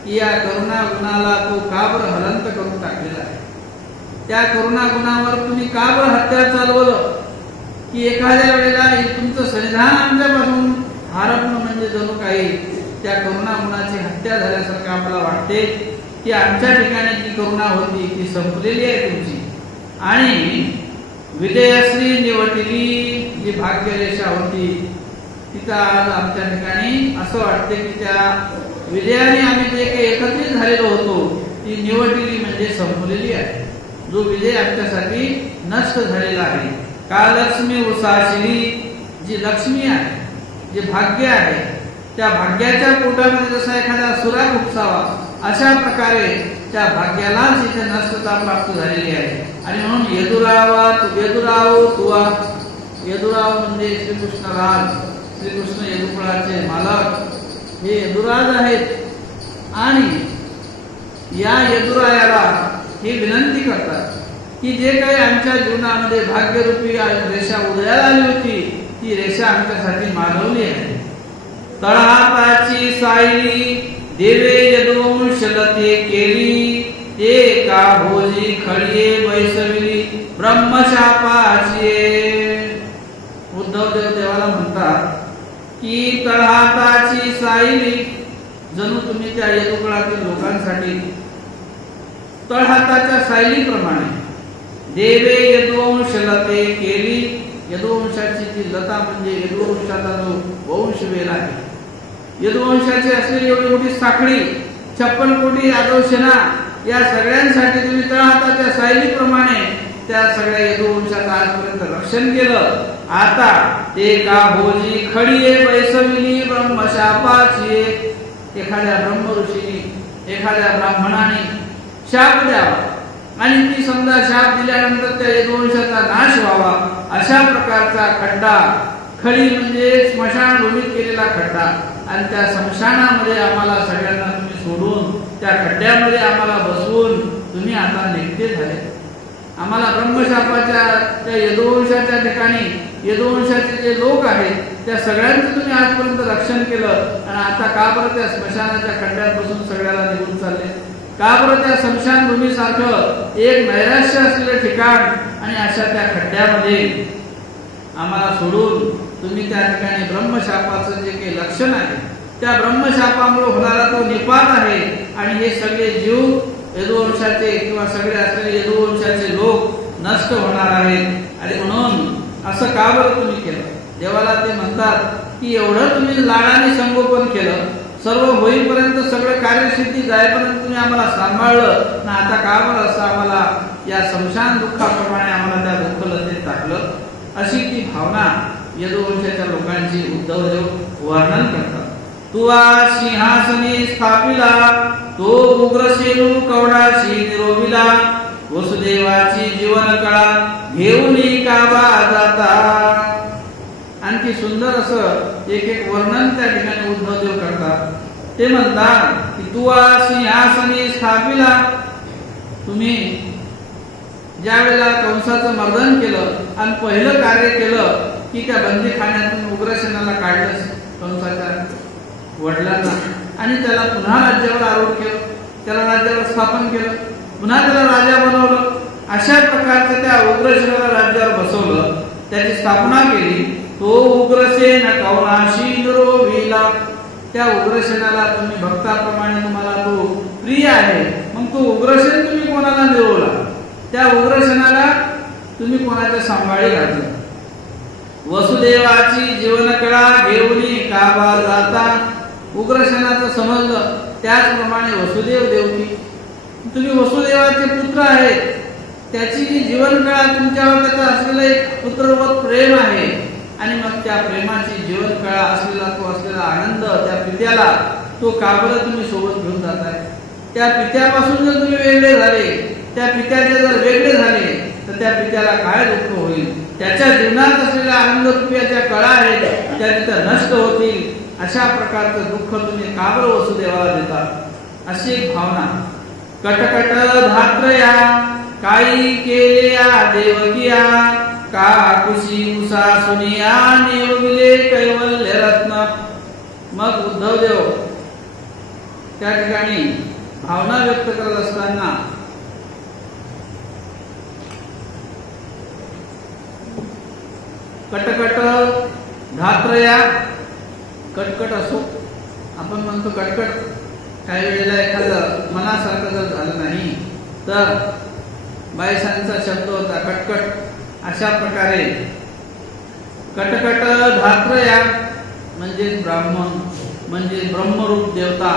की या करुणा गुणाला तू का बरं हलंत करून टाकलेला आहे. त्या करुणा गुणावर तुम्ही का बरं हत्या चालवलं की एखाद्या वेळेला तुमचं संविधान आमच्यापासून हरपणं म्हणजे जणू काही त्या करुणा गुणाची हत्या झाल्यासारखं आम्हाला वाटते की आमच्या ठिकाणी जी करुणा होती ती संपलेली आहे तुमची. आणि विजयश्री निवटली जी भाग्यरेषा होती तिथं आज आमच्या ठिकाणी असं वाटते की त्या विजयाने आम्ही जे काही एकत्रित झालेलो होतो ती निवटली म्हणजे संपलेली आहे. जो विजय आमच्यासाठी नष्ट झालेला आहे. का लक्ष्मी उसाशिली जी लक्ष्मी आहे जे भाग्य आहे त्या भाग्याच्या पोटामध्ये जसा एखादा सुराग उपसावा अशा प्रकारे त्या भाग्यालाच इथे नष्टता प्राप्त झालेली आहे. आणि म्हणून यदुराव तुवा यदुराव म्हणजे श्रीकृष्ण राज श्रीकृष्ण यदुकुळाचे मालक हे यदुराज आहेत. आणि या यदुरायाला हे विनंती करतात की जे काही आमच्या जीवनामध्ये भाग्यरूपी रेषा उदयाला आली होती ती रेषा आमच्यासाठी मानवली आहे. तळहाताची सायली देवे यदुवंशलते केली ते का भोजी खळीये बैसविली ब्रह्मशापाची. उद्धवदेव देवाला म्हणतात की तळहाताची सायली जणू तुम्ही त्या यदुकुळातील लोकांसाठी तळहाताच्या सायलीप्रमाणे देवे यदुवंशलते केली. यदुवंशाची जी लता म्हणजे यदुवंशाचा जो वंश वेल आहे यदुवंशाची असलेली एवढी मोठी साखळी 56 कोटी यादव सेना या सगळ्यांसाठी तुम्ही तळहाताच्या सायलीप्रमाणे त्या सगळ्या यदुवंशाचं आजपर्यंत रक्षण केलं. आता ते का भोजी खडीये बैसविली ब्रह्मशापाची. एखाद्या ब्रह्म ऋषीने एखाद्या ब्राह्मणाने शाप द्यावा आणि ती समजा शाप दिल्यानंतर त्या यदुवंशाचा नाश व्हावा अशा प्रकारचा खड्डा खडी म्हणजे स्मशानभूमीत केलेला खड्डा आणि त्या स्मशानामध्ये आम्हाला सगळ्यांना तुम्ही सोडून त्या खड्ड्यामध्ये आम्हाला बसवून तुम्ही आता निघते झाले. आम्हाला ब्रह्मशापाच्या त्या यदुवंशाच्या ठिकाणी यदुवंशाचे जे लोक आहेत त्या सगळ्यांचं तुम्ही आजपर्यंत रक्षण केलं आणि आता का बरं त्या स्मशानाच्या खड्ड्यात बसून सगळ्याला निघून चालले. का बरं त्या स्मशानभूमी सारखं एक नैराश्य असलेलं ठिकाण आणि अशा त्या खड्ड्यामध्ये आम्हाला सोडून तुम्ही त्या ठिकाणी ब्रह्मशापाचं जे काही लक्षण आहे त्या ब्रह्मशापामुळे होणारा तो निपात आहे. आणि हे सगळे जीव यदुवंशाचे किंवा सगळे असलेले यदुवंशाचे लोक नष्ट होणार आहेत. आणि म्हणून असं का बरं तुम्ही केलं. देवाला ते म्हणतात की एवढं तुम्ही लाडाने संगोपन केलं सर्व होईपर्यंत सगळं कार्यसिद्धी जायपर्यंत तुम्ही आम्हाला सांभाळलं ना आता का बरं असं आम्हाला या स्मशान दुःखाप्रमाणे आम्हाला त्या दुःखलतेत टाकलं. अशी ती भावना यदुवंशाच्या लोकांची उद्धवदेव वर्णन करतात. तुवा सिंहासनी स्थापिला तो उग्रसेनू कवडाशी निरोविला वसुदेवाची जीवन कळा घेऊन काबा जाता. आणखी सुंदर असं एक एक वर्णन त्या ठिकाणी उद्धवदेव करतात. ते म्हणतात की तुवा सिंहासनी स्थापिला तुम्ही ज्या वेळेला कंसाचं मर्दन केलं आणि पहिलं कार्य केलं की त्या बंदीखान्यातून उग्रसेनाला काढलं कंसाच्या वडिलांना आणि त्याला पुन्हा राज्यावर आरूढ केलं त्याला राज्यावर स्थापन केलं पुन्हा त्याला राजा बनवलं. अशा प्रकारचं त्या उग्रसेनाला राज्यावर बसवलं त्याची स्थापना केली. तो उग्रसेन कवनाशी निरोविला त्या उग्रसेनाला तुम्ही भक्ताप्रमाणे तुम्हाला तो प्रिय आहे मग तो उग्रसेन तुम्ही कोणाला निरोवला त्या उग्रसेनाला तुम्ही कोणाच्या सांभाळी घातलं. वसुदेवाची जीवनकळा घेऊन काबा जाता. उग्रसेनाचं समजलं त्याचप्रमाणे वसुदेव देवकी तुम्ही वसुदेवाचे पुत्र आहेत त्याची जी जीवनकळा तुमच्यावर त्याचा असलेलं एक पुत्रवत प्रेम आहे आणि मग त्या प्रेमाची जीवनकळा असलेला तो असलेला आनंद त्या पित्याला तो का बरं तुम्ही सोबत घेऊन जाताय. त्या पित्यापासून जर तुम्ही वेगळे झाले त्या पित्याचे जर वेगळे झाले तर त्या पित्याला काय दुःख होईल. त्याच्या जीवनात असलेल्या आनंद रुपयाच्या कळा आहेत त्या तिथं नष्ट होतील. अशा प्रकारचं दुःख तुम्ही का बरं वसुदेवाला देतात. अशी एक भावना. कटकट धात्रया काही केल्या देवकिया का कुशी उसा सुनिया निवविले कैवल्य रत्न. मग उद्धव देव त्या ठिकाणी भावना व्यक्त करत असताना कटकट धात्रया, कटकट असो, आपण म्हणतो कटकट, काही वेळेला एखादं मनासारखं जर झालं नाही तर बायसांचा शब्द होता कटकट. अशा प्रकारे कटकट धात्रया म्हणजे ब्राह्मण, म्हणजे ब्रह्मरूप देवता.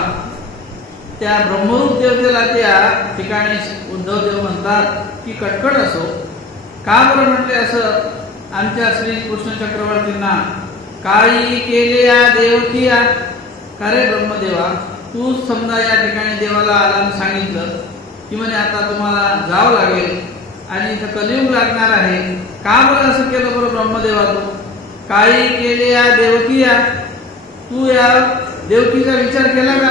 त्या ब्रह्मरूप देवतेला त्या ठिकाणी उद्धव देव म्हणतात की कटकट असो. का बरं म्हटले असं? आमच्या श्री कृष्ण चक्रवर्तींना काही केले या देवकिया. का रे ब्रह्मदेवा, तू समजा या ठिकाणी देवाला आला सांगितलं की म्हणे आता तुम्हाला जावं लागेल आणि इथं कलियुग लागणार आहे. का बरं असं केलं बरं ब्रह्मदेवा तू? काही केले या देवकिया, तू या देवकीचा विचार केला का?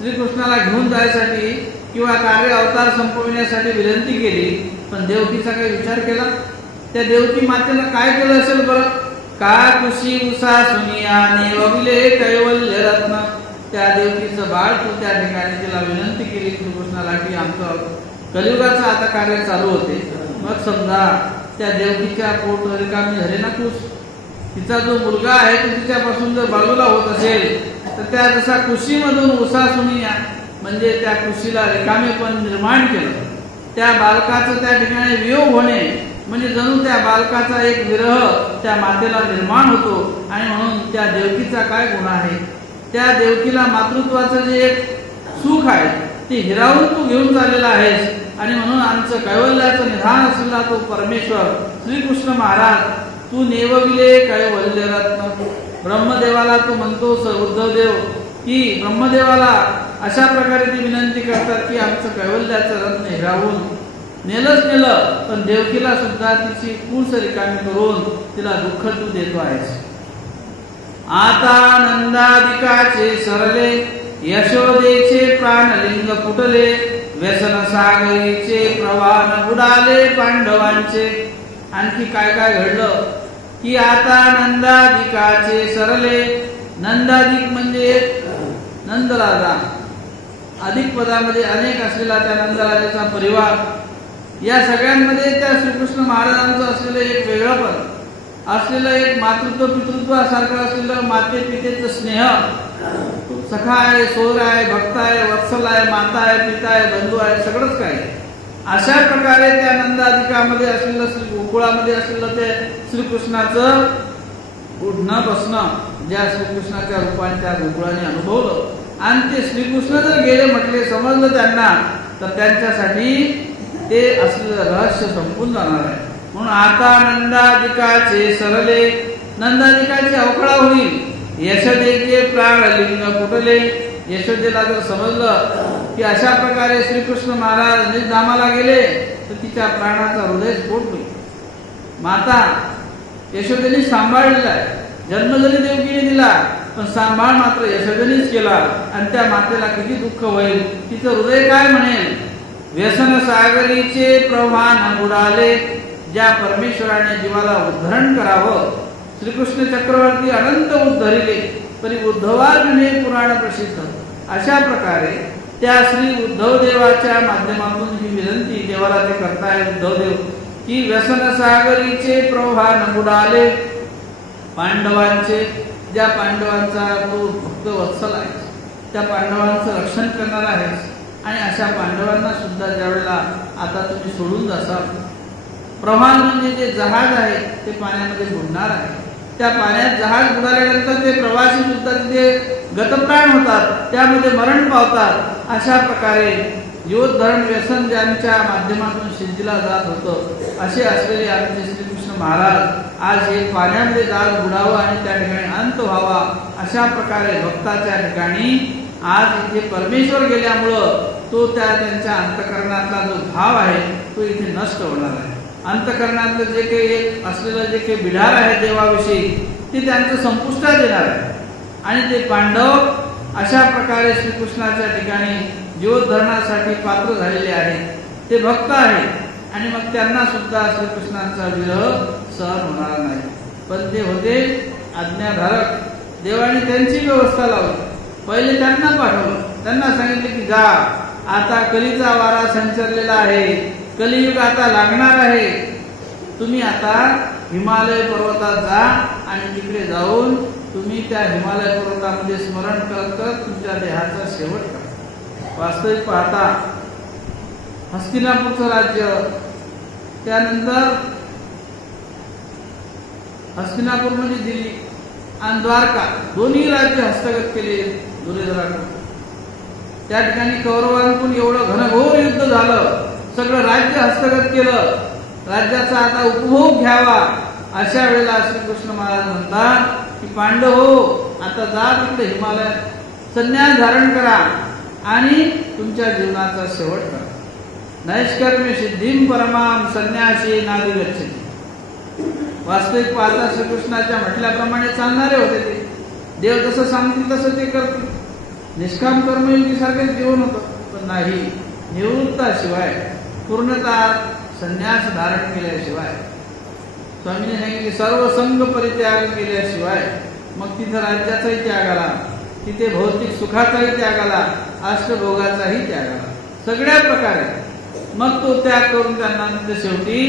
श्रीकृष्णाला घेऊन जायसाठी किंवा कार्य अवतार संपविण्यासाठी विनंती केली, पण देवकीचा काही विचार केला? त्या देवकी मातेनं काय केलं असेल बरं? का कुशी उसा सुनिया निवविले कैवल्य रत्न. त्या देवकीचं बाळ तू त्या ठिकाणी तिला विनंती केली श्रीकृष्णाला की आमचं कलियुगाचं आता कार्य चालू होते. मग समजा त्या देवकीच्या पोट रिकामी झाले ना कुश, तिचा जो मुलगा आहे तो तिच्यापासून जर बाजूला होत असेल तर त्या जसा कुशीमधून उसा सुनिया म्हणजे त्या कुशीला रिकामेपण निर्माण केलं. त्या बालकाचं त्या ठिकाणी वियोग होणे म्हणजे जणू त्या बालकाचा एक विरह त्या मातेला निर्माण होतो. आणि म्हणून त्या देवकीचा काय गुण आहे? त्या देवकीला मातृत्वाचं जे एक सुख आहे ते हिरावून तू घेऊन चाललेला आहेस. आणि म्हणून आमचं कैवल्याचं निधान असलेला तो परमेश्वर श्रीकृष्ण महाराज तू नेवविले कैवल्य रत्न. ब्रह्मदेवाला तू म्हणतोस उद्धवदेव की ब्रह्मदेवाला अशा प्रकारे ती विनंती करतात की आमचं कैवल्याचं रत्न हिरावून नेलंच नेलं, पण देवकीला सुद्धा तिची कुस रिकामी करून तिला दुःख तू देतो आहेस. आता नंदादिकाचे सरले यशोदेचे प्राणलिंग फुटले व्यसन सागरीचे प्रवाह बुडाले पांडवांचे. आणखी काय काय घडलं की आता नंदादिकाचे सरले. नंदादिक म्हणजे नंदराजा, अधिक पदामध्ये अनेक असलेला त्या नंदराजाचा परिवार. या सगळ्यांमध्ये त्या श्रीकृष्ण महाराजांचं असलेलं एक वेगळं पद, असलेलं एक मातृत्व पितृत्वासारखं असलेलं माते पितेचं स्नेह, सखा आहे, सोर आहे, भक्त आहे, वत्सल आहे, माता आहे, पिता आहे, बंधू आहे, सगळंच काय. अशा प्रकारे त्या नंदाधिकामध्ये असलेलं श्री गोकुळामध्ये असलेलं ते श्रीकृष्णाचं उठणं बसणं ज्या श्रीकृष्णाच्या रूपाने त्या गोकुळाने अनुभवलं आणि ते श्रीकृष्ण जर गेले म्हटले समजलं त्यांना तर त्यांच्यासाठी ते असलेलं रहस्य संपून जाणार आहे. म्हणून आता नंदादिकाचे सरले, नंदादिकाची अवकळा होईल. यशोदेचे प्राणलिंग फुटले. यशोदेला जर समजलं की अशा प्रकारे श्रीकृष्ण महाराज निजधामाला गेले तर तिच्या प्राणाचा हृदय स्फोट होईल. माता यशोदेने सांभाळलेला आहे, जन्म जरी देवकीने दिला पण सांभाळ मात्र यशोदेनेच केला. आणि त्या मातेला किती दुःख होईल, तिचं हृदय काय म्हणेल? व्यसन सागरीचे प्रवाह बुडाले. ज्या परमेश्वराने जीवाला उद्धरण करावं, श्रीकृष्ण चक्रवर्ती अनंत उद्धरिले तरी उद्धवार्जुने पुराण प्रसिद्ध. अशा प्रकारे त्या श्री उद्धव देवाच्या माध्यमातून ही विनंती देवाला ते करताय उद्धवदेव की व्यसन सागरीचे प्रवाह बुडाले. पांडवांचे, ज्या पांडवांचा तो भक्त वत्सल आहे, त्या पांडवांचं रक्षण करणार आहेस. आणि अशा पांडवांना सुद्धा ज्यावेळेला आता तुम्ही सोडून जासाल, प्रवाह म्हणजे जे जहाज आहे ते पाण्यामध्ये बुडणार आहे. त्या पाण्यात जहाज बुडाल्यानंतर ते प्रवासी सुद्धा तिथे गतप्राण होतात, त्यामध्ये मरण पावतात. अशा प्रकारे जीवोद्धरण व्यसन ज्यांच्या माध्यमातून सिद्धीला जात होतं असे असलेले आमचे श्रीकृष्ण महाराज आज हे पाण्यामध्ये जहाज बुडावं आणि त्या ठिकाणी अंत व्हावा अशा प्रकारे भक्ताच्या ठिकाणी आज इथे परमेश्वर गेल्यामुळं तो त्यांच्या अंतकरणातला जो भाव आहे तो इथे नष्ट होणार आहे. अंतकरणातलं जे काही एक असलेलं जे काही बिढार आहे देवाविषयी ते त्यांचं संपुष्टात येणार आहे. आणि ते पांडव अशा प्रकारे श्रीकृष्णाच्या ठिकाणी जीवोद्धरणासाठी पात्र झालेले आहेत. ते भक्त आहेत आणि मग त्यांना सुद्धा श्रीकृष्णांचा विरह सहन होणार नाही. पण ते होते आज्ञाधारक. देवाने त्यांची व्यवस्था लावली. पहिले त्यांना पाठवलं. त्यांना सांगितले की जा, आता कलीचा वारा संचरलेला आहे, कलियुग आता लागणार आहे. तुम्ही आता हिमालय पर्वतात जा आणि तिकडे जाऊन तुम्ही त्या हिमालय पर्वतामध्ये स्मरण करत करत तुमच्या देहाचा शेवट करा. वास्तविक पाहता हस्तिनापूरचं राज्य, त्यानंतर हस्तिनापूर म्हणजे दिल्ली आणि द्वारका दोन्ही राज्य हस्तगत केले दुर्योधनाकडून. त्या ठिकाणी कौरवांकडून एवढं घनघोर युद्ध झालं, सगळं राज्य हस्तगत केलं. राज्याचा आता उपभोग घ्यावा. अशा वेळेला श्रीकृष्ण महाराज म्हणतात की पांडव हो, आता जा तिकडे हिमालयात संन्यास धारण करा आणि तुमच्या जीवनाचा शेवट करा. नैष्कर्म्य सिद्धीं परमाम संन्यासी नाधिगच्छति. वास्तविक पाहता श्रीकृष्णाच्या म्हटल्याप्रमाणे चालणारे होते ते. देव जसं सांगतील तसं ते करतील. निष्काम कर्मयोगीसारखेच जीवन होतं. पण नाही, निवृत्ताशिवाय पूर्णतः संन्यास धारण केल्याशिवाय, स्वामीने सांगितले सर्व संग परित्याग केल्याशिवाय मग तिथं राज्याचाही त्याग आला, तिथे भौतिक सुखाचाही त्याग आला, अष्टभोगाचाही त्याग आला, सगळ्या प्रकारे. मग तो त्याग करून त्यांना शेवटी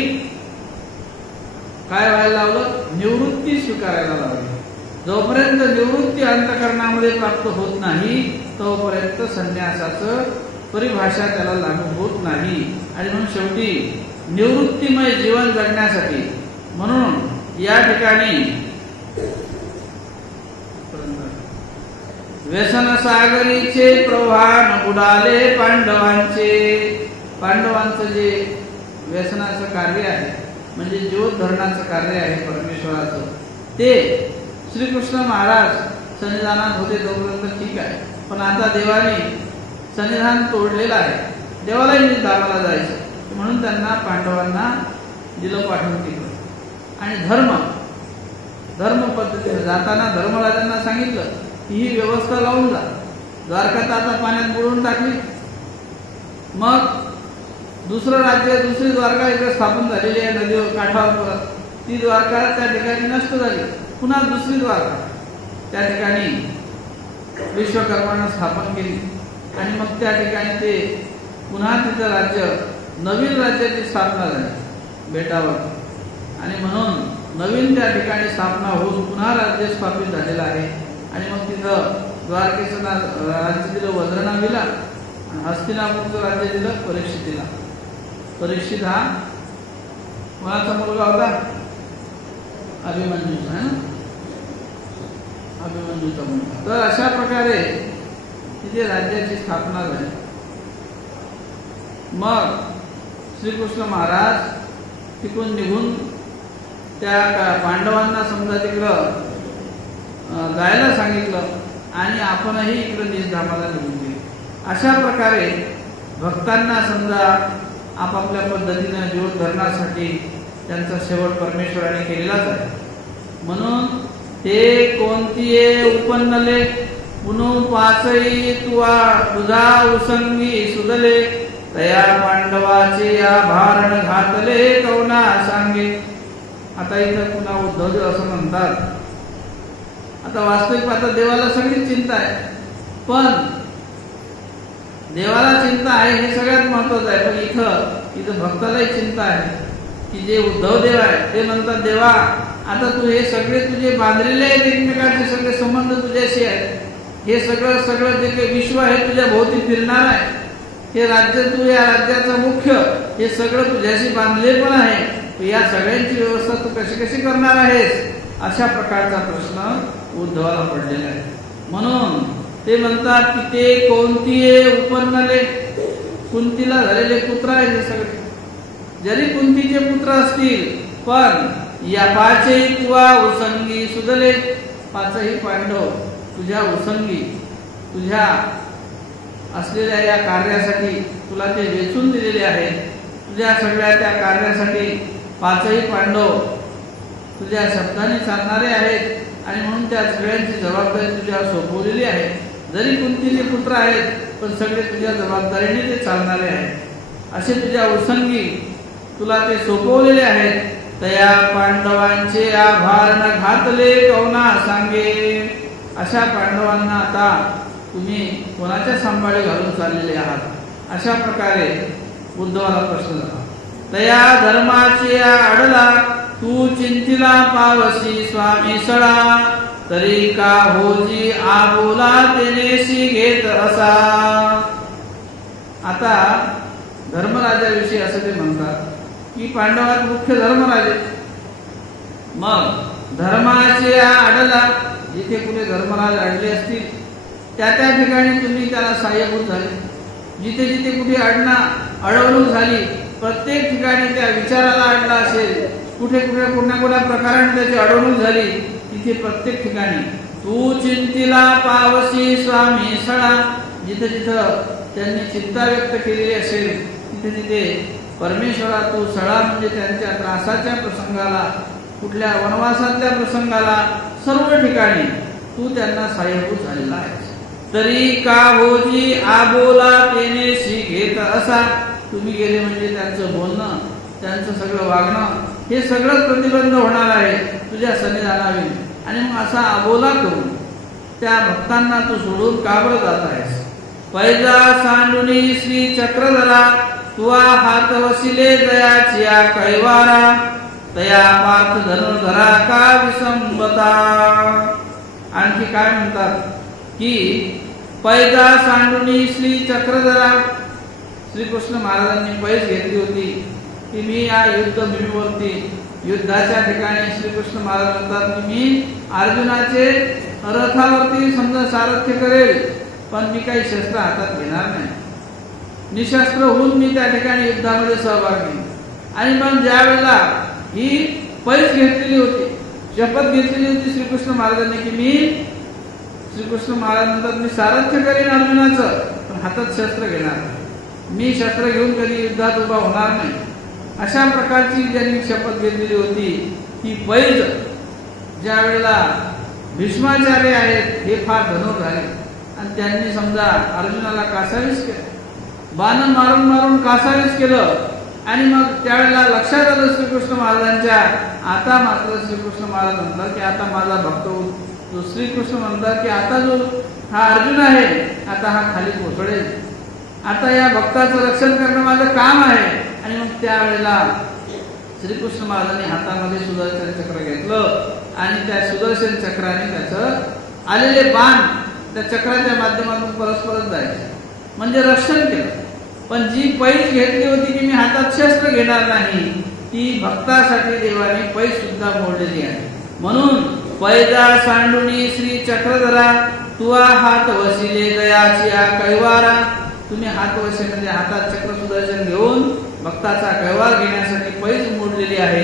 काय व्हायला लावलं? निवृत्ती स्वीकारायला लावली. जोपर्यंत निवृत्ती अंतःकरणामध्ये प्राप्त होत नाही तोपर्यंत संन्यासाचं परिभाषा त्याला लागू होत नाही. आणि म्हणून शेवटी निवृत्तीमय जीवन जगण्यासाठी म्हणून या ठिकाणी व्यसन सागरीचे प्रवाह बुडाले पांडवांचे. पांडवांचं जे व्यसनाचं कार्य आहे म्हणजे जीवोद्धरणाचं कार्य आहे परमेश्वराचं, ते श्रीकृष्ण महाराज सन्निधानात होते तोपर्यंत ठीक आहे. पण आता देवाने सन्निधान तोडलेलं आहे. देवालाही निधामाला जायचं म्हणून त्यांना पांडवांना दिलं पाठवून तिकडं. आणि धर्म पद्धतीने जाताना धर्मराजांना सांगितलं की ही व्यवस्था लावून जा. द्वारका आता पाण्यात बुडवून टाकली. मग दुसरं राज्य, दुसरी द्वारका इकडे स्थापन झालेली आहे नदीवर काठावर परत. ती द्वारका त्या ठिकाणी नष्ट झाली. पुन्हा दुसरी द्वारका त्या ठिकाणी विश्वकर्मानं स्थापन केली. आणि मग त्या ठिकाणी ते पुन्हा तिथं राज्य, नवीन राज्याची स्थापना झाली बेटावर. आणि म्हणून नवीन त्या ठिकाणी स्थापना होऊन पुन्हा राज्य स्थापित झालेलं आहे. आणि मग तिथं द्वारकेचं राज्य दिलं वज्रनाभीला आणि हस्तिनापूरचं राज्य दिलं परीक्षितीला. परीक्षित हा कोणाचा मुलगा होता? अभिमन्यूचा आहे ना, अभिमन्यूचा मुलगा. तर अशा प्रकारे तिथे राज्याची स्थापना झाली. मग श्रीकृष्ण महाराज तिकडून निघून त्या पांडवांना समजा तिकडं जायला सांगितलं आणि आपणही इकडे निजधामाला निघून गेलो. अशा प्रकारे भक्तांना समजा आपापल्या पद्धतीने जीवोद्धरणासाठी त्यांचा शेवट परमेश्वराने केलेलाच आहे. म्हणून ते कोणतीये उपन्नले पुनू पाचई तुझा उसंगी सुदले तया पांडवाचे या भारण घातले कवना सांगे. आता इथं पुन्हा उद्धव असं म्हणतात. आता वास्तविक पाहता देवाला सगळी चिंता आहे. पण देवाला चिंता आहे हे सगळ्यात महत्वाचं आहे. पण इथं भक्तालाही चिंता आहे की जे उद्धव देव आहे ते म्हणतात देवा आता तू हे सगळे तुझे बांधलेले आहेत, एकमेकांचे सगळे संबंध तुझ्याशी आहेत. हे सगळं जे काही विश्व आहे तुझ्या भोवती फिरणार आहे. हे राज्य, तू या राज्याचा मुख्य, हे सगळं तुझ्याशी बांधले पण आहे. या सगळ्यांची व्यवस्था तू कशी करणार आहेस? अशा प्रकारचा प्रश्न उद्धवाला पडलेला आहे. म्हणून ते म्हणतात की ते कोणतीये उपन्नले, कुंतीला झालेले पुत्र आहेत हे सगळे. जरी कुंतीचे पुत्र असतील पण या पाचही तुवा उसंगी सुदले, पाचही पांडव तुझ्या उसंगी, तुझ्या असलेल्या या कार्यासाठी तुला ते वेचून दिलेले आहेत. तुझ्या सगळ्या त्या कार्यासाठी पाचही पांडव तुझ्या शब्दाने चालणारे आहेत. आणि म्हणून त्या सगळ्यांची जबाबदारी तुझ्यावर सोपवलेली आहे. जरी कुंतीचे पुत्र आहेत पण सगळे तुझ्या जबाबदारीने ते चालणारे आहेत. असे तुझ्या उसंगी तुला ते सोपवलेले आहेत. तया पांडवांचे आभार न घातले कौना सांगे. अशा पांडवांना आता तुम्ही कोणाच्या सांभाळी घालून चाललेले आहात, अशा प्रकारे उद्धवाला प्रश्न झाला. तया धर्माचे आडला तू चिंतिला पावसी स्वामी सळा. तरी का होजी आबोला तेनेशी घेत असा. आता धर्मराजाविषयी असं ते म्हणतात की पांडवात मुख्य धर्मराजे. मग धर्माचे आडला, जिथे कुठे धर्मराज अडले असतील त्या त्या ठिकाणी तुम्ही त्याला सहाय्यभूत झाले. जिथे जिथे कुठे अडवणूक झाली, प्रत्येक ठिकाणी त्या विचाराला अडला असेल, कुठे कुठे कोणा प्रकाराने त्याची अडवणूक झाली, तिथे प्रत्येक ठिकाणी तू चिंतिला पावसी स्वामी सळा. जिथे जिथं त्यांनी चिंता व्यक्त केलेली असेल तिथे तिथे परमेश्वरा तू सळा, म्हणजे त्यांच्या त्रासाच्या प्रसंगाला, कुठल्या वनवासातल्या प्रसंगाला, सर्व ठिकाणी तू त्यांना सहाय्यभूत झालेला आहेस. तरी का होजी आबोला तेनेशी घेत असा. तुम्ही गेले म्हणजे त्यांचं बोलणं, त्यांचं सगळं वागणं हे सगळं प्रतिबंध होणार आहे तुझ्या सन्निधानावी. आणि मग असा अबोला करून त्या भक्तांना तू सोडून का बरं जात आहेस. पैजा सांडुनी श्री चक्रधरा तुआ हात वसिले दयाचिया कैवारा. तया पार्थ धनुर्धरा का विसंबता. आणखी काय म्हणतात की पैजा सांडुनी श्री चक्रधरा, श्रीकृष्ण महाराजांनी पैज घेतली होती की मी या युद्ध भूमीवरती, युद्धाच्या ठिकाणी श्रीकृष्ण महाराज म्हणतात की मी अर्जुनाचे रथावरती समजा सारथ्य करेल, पण मी काही शस्त्र हातात घेणार नाही. निशस्त्र होऊन मी त्या ठिकाणी युद्धामध्ये सहभाग घेईन. आणि मग ज्या वेळेला ही पैज घेतलेली होती, शपथ घेतलेली होती श्रीकृष्ण महाराजांनी की मी, श्रीकृष्ण महाराज म्हणतात मी सारथ्य करेन अर्जुनाचं, पण हातात शस्त्र घेणार नाही. मी शस्त्र घेऊन कधी युद्धात उभा होणार नाही. अशा प्रकारची ज्यांनी शपथ घेतलेली होती ती पैज ज्या वेळेला भीष्माचार्य आहेत हे फार धनुर झाले आणि त्यांनी समजा अर्जुनाला कासावीस केलं, बाण मारून मारून कासावीस केलं. आणि मग त्यावेळेला लक्षात आलं श्रीकृष्ण महाराजांच्या, आता मात्र श्रीकृष्ण महाराज म्हणतात की आता माझा भक्त, जो श्रीकृष्ण म्हणतात की आता जो हा अर्जुन आहे आता हा खाली कोसळेल, आता या भक्ताचं रक्षण करणं माझं काम आहे. आणि मग त्यावेळेला श्रीकृष्ण महाराजांनी हातामध्ये सुदर्शन चक्र घेतलं आणि त्या सुदर्शन चक्राने त्याचं आलेले बाण त्या चक्राच्या माध्यमातून परस्परच जायचे, म्हणजे रक्षण केलं. पण जी पैज घेतली होती की मी हातात शस्त्र घेणार नाही, ती भक्तासाठी देवाने पैज सुद्धा मोडलेली आहे. म्हणून पैजा सांडुनी श्री चक्रधरा तुआ हात वसिले दयाचिया कैवारा. तुम्ही हात वसे म्हणजे हातात चक्र सुदर्शन घेऊन भक्ताचा कैवार घेण्यासाठी पैज मोडलेली आहे.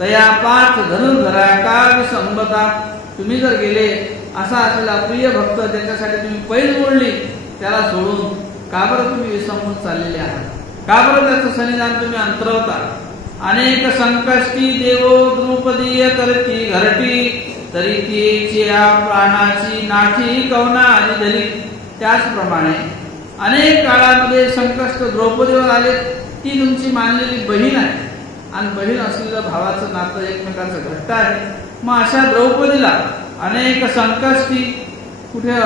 तया पार्थ धनुर्धरा का विसंबता. तुम्ही जर गेले असा असलेला प्रिय भक्त ज्याच्यासाठी तुम्ही पैज मोडली त्याला सोडून का बरं तुम्ही विसंबून चाललेले आहात, का बरं त्याचं सन्निधान तुम्ही अंतरवता. अनेक संकष्टी देवो द्रुपदीय करती घरटी. तरी तिच्या प्राणाची नाठी कवना आणि दली. त्याचप्रमाणे अनेक काळामध्ये संकष्ट द्रौपदीवर आले. ती तुमची मानलेली बहीण आहे आणि बहीण असलेलं भावाचं नातं एकमेकांचं घट्ट आहे. मग अशा द्रौपदीला अनेक संकष्टी, कुठे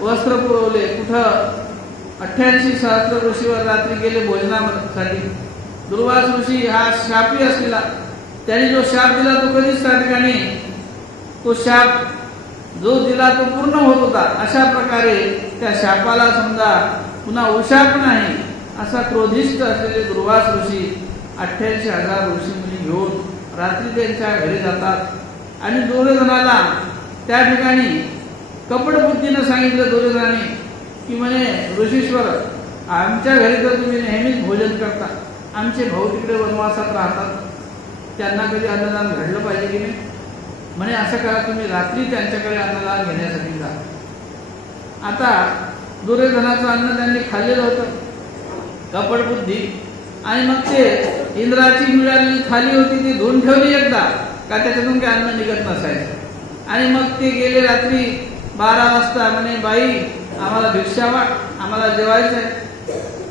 वस्त्र पुरवले, कुठं 88 सहस्त्र ऋषीवर रात्री गेले भोजनासाठी. दुर्वास ऋषी हा शापी असलेला, त्याने जो शाप दिला तो कधीच त्या ठिकाणी तो शाप जो दिला तो पूर्ण होत होता. अशा प्रकारे त्या शापाला समजा पुन्हा उशाप नाही असा क्रोधिष्ट असलेले दुर्वास ऋषी 88,000 ऋषी मुनी घेऊन रात्री त्यांच्या घरी जातात आणि दुर्योधनाला त्या ठिकाणी कपटबुद्धीनं सांगितलं दुर्योधनाने की म्हणे ऋषीश्वर आमच्या घरी तर तुम्ही नेहमीच भोजन करता, आमचे भाऊ तिकडे वनवासात राहतात, त्यांना कधी अन्नदान घडलं पाहिजे की नाही. म्हणे असं करा तुम्ही रात्री त्यांच्याकडे अन्नदान घेण्यासाठी जा. आता दुर्योधनाचं अन्न त्यांनी खाल्लेलं होतं, कपटबुद्धी, आणि मग ते इंद्राची मिळालेली थाली होती ती धुवून ठेवली एकदा का त्याच्यातून काही अन्न निघत नसायचं. आणि मग ते गेले रात्री 12 वाजता म्हणे बाई आम्हाला भिक्षा वाट, आम्हाला जेवायचं आहे.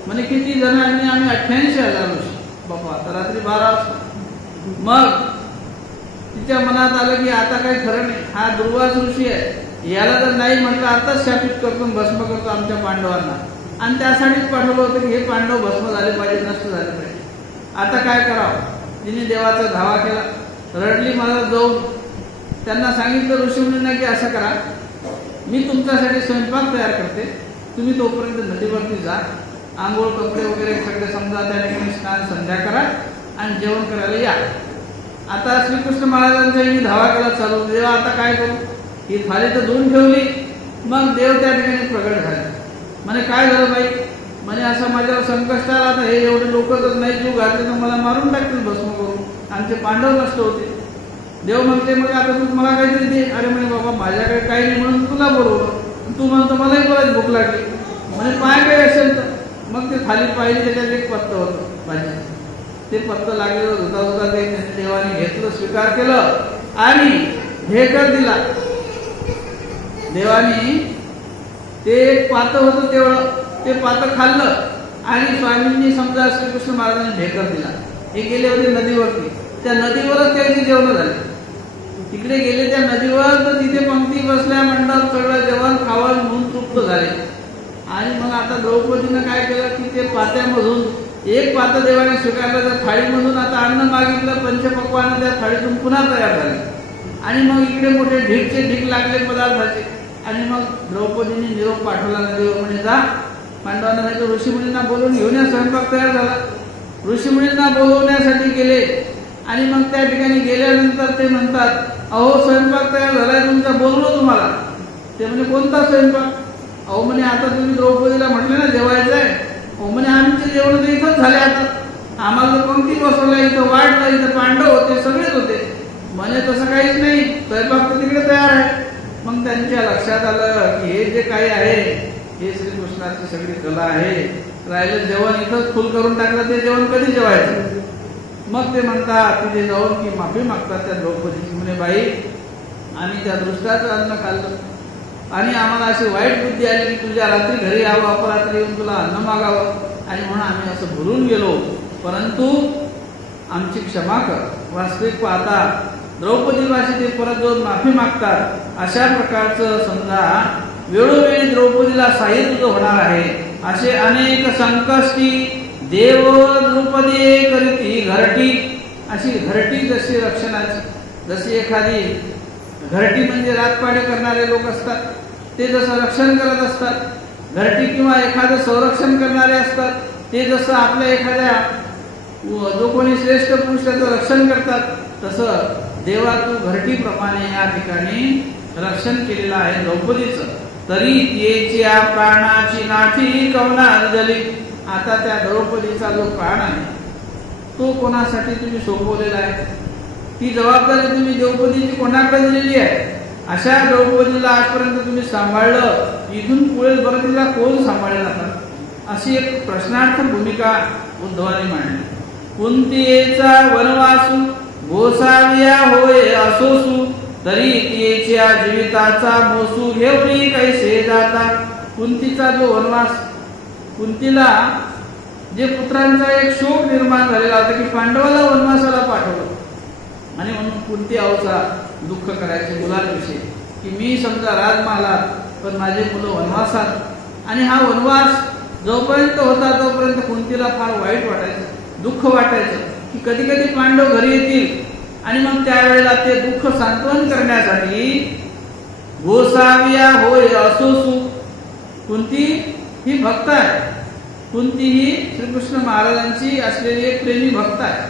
म्हणे किती जण? आम्ही 88,000 ऋषी. बाबा आता रात्री 12 वाजता. मग तिच्या मनात आलं की आता काही खरं नाही, हा दुर्वास ऋषी आहे, याला जर नाही म्हटलं आताच शापित करतो, भस्म करतो आमच्या पांडवांना. आणि त्यासाठीच पाठवलं होतं की हे पांडव भस्म झाले पाहिजे, नष्ट झाले पाहिजे. आता काय करावं? तिने देवाचा धावा केला. रडली मला जाऊन त्यांना सांगितलं ऋषीमुनींना की असं करा, मी तुमच्यासाठी स्वयंपाक तयार करते, तुम्ही तोपर्यंत नदीवरती जा, आंघोळ कपडे वगैरे सगळे समजा त्या ठिकाणी स्नान संध्या करा आणि जेवण करायला या. आता श्रीकृष्ण महाराजांचा मी धावा केला चालू. देवा आता काय करू? ही थाली तर धुवून ठेवली. मग देव त्या ठिकाणी प्रगट झाले. म्हणे काय झालं बाई? म्हणे असं माझ्यावर संकष्ट आला, आता हे एवढे लोक जर नाही जीव घातले तर मला मारून टाकतील भस्म करून, आमचे पांडव नष्ट होते. देव म्हणते मग आता तू मला काहीतरी दे. अरे म्हणे बाबा माझ्याकडे काही नाही म्हणून तुला बोलवलं, तू म्हणतो मलाही बोलायला भूक लागली. म्हणे पाय काय असेल तर. मग ते थाली पाहिली, त्याच्यात एक पत्त होतं भाजी. ते पत्त लागलेलं धुता धुता ते देवाने घेतलं, स्वीकार केलं आणि ढेकर दिला. देवाने ते एक पात होतं तेवढं, ते पात खाल्लं आणि स्वामींनी समजा श्रीकृष्ण महाराजांनी ढेकर दिला. हे गेले होते नदीवरती, त्या नदीवरच त्यांची जेवण झाली. तिकडे गेले त्या नदीवर तर तिथे पंक्ती बसल्या, मंडप सगळं जेवण खावण म्हणून तृप्त झाले. आणि मग आता द्रौपदीनं काय केलं की ते पात्यामधून एक पात देवाने स्वीकारलं, त्या थाळीमधून आता अन्न मागितलं, पंचपक्वान्न त्या थाळीतून पुन्हा तयार झाले. आणि मग इकडे मोठे ढीकचे ढीक लागले पदार्थाचे. आणि मग द्रौपदीने निरोप पाठवला नदीवर, म्हणे जा पांडवांना नाही तर ऋषीमुनींना बोलवून घेऊन या. स्वयंपाक तयार झाला. ऋषीमुनींना बोलवण्यासाठी गेले आणि मग त्या ठिकाणी गेल्यानंतर ते म्हणतात, अहो स्वयंपाक तयार झालाय तुमचा, बोललो तुम्हाला. ते म्हणे कोणता स्वयंपाक? अहो म्हणे आता तुम्ही द्रौपदीला म्हटले ना जेवायचं आहे. अहो म्हणे आमचे जेवण तर इथंच झाले, आता आम्हाला पंक्ती बसवल्या, इथं वाढलं, इथं पांडव होते, सगळेच होते. म्हणे तसं काहीच नाही, स्वयंपाक तर तिकडे तयार आहे. मग त्यांच्या लक्षात आलं की हे जे काही आहे हे श्रीकृष्णाची सगळी कला आहे. राहिलं जेवण इथंच फुल करून टाकलं, ते जेवण कधी जेवायचं? मग ते म्हणतात तिथे जाऊन की माफी मागतात त्या द्रौपदीची. म्हणे बाई आम्ही त्या दृष्टाचं अन्न खाल्लं आणि आम्हाला अशी वाईट बुद्धी आली की तुझ्या रात्री घरी यावं, अपरात्री येऊन तुला अन्न मागावं, आणि म्हणून आम्ही असं भुलून गेलो, परंतु आमची क्षमा कर. वास्तविक पाहता द्रौपदीवाशी ते परत जाऊन माफी मागतात. अशा प्रकारचं समजा वेळोवेळी द्रौपदीला साहित्य होणार आहे. असे अनेक संकष्टी देव द्रौपदी करीती घरटी. अशी घरटी जशी रक्षणाची, जशी एखादी घरटी म्हणजे रातपाडे करणारे लोक असतात, ते जसं रक्षण करत असतात. घरटी किंवा एखादं संरक्षण करणारे असतात, ते जसं आपल्या एखाद्या जो कोणी श्रेष्ठ पुरुष त्याचं रक्षण करतात, तसं देवा तू घरटीप्रमाणे या ठिकाणी रक्षण केलेलं आहे द्रौपदीचं. तरी तिच्या प्राणाची नाठी कवना अंजली. आता त्या द्रौपदीचा जो प्राण आहे तो कोणासाठी तुम्ही सोपवलेला आहे? ती जबाबदारी तुम्ही द्रौपदीची कोणाकडे दिलेली आहे? अशा द्रौपदीला आजपर्यंत तुम्ही सांभाळलं, इथून पुढे बरं तिला कोण सांभाळेल आता? अशी एक प्रश्नार्थ भूमिका उद्धवाने मांडली. कुंतीचा वनवासू गोसाविया होय असोसू, तरी तिच्या जीविताचा मोसू घेऊन कैसे जाता. कुंतीचा जो वनवास, कुंतीला जे पुत्रांचा एक शोक निर्माण झालेला होता की पांडवाला वनवासाला पाठवलं, आणि म्हणून कुंती आऊचा दुःख करायचे मुलांविषयी की मी समजा राजमहालात पण माझे मुलं वनवासात. आणि हा वनवास जोपर्यंत होता तोपर्यंत कुंतीला फार वाईट वाटायचं, दुःख वाटायचं की कधी कधी पांडव घरी येतील. आणि मग त्यावेळेला ते दुःख सांत्वन करण्यासाठी गोसाविया होय असोसू. कुंती ही भक्त आहे. कुंती ही श्रीकृष्ण महाराजांची असलेली एक प्रेमी भक्त आहे.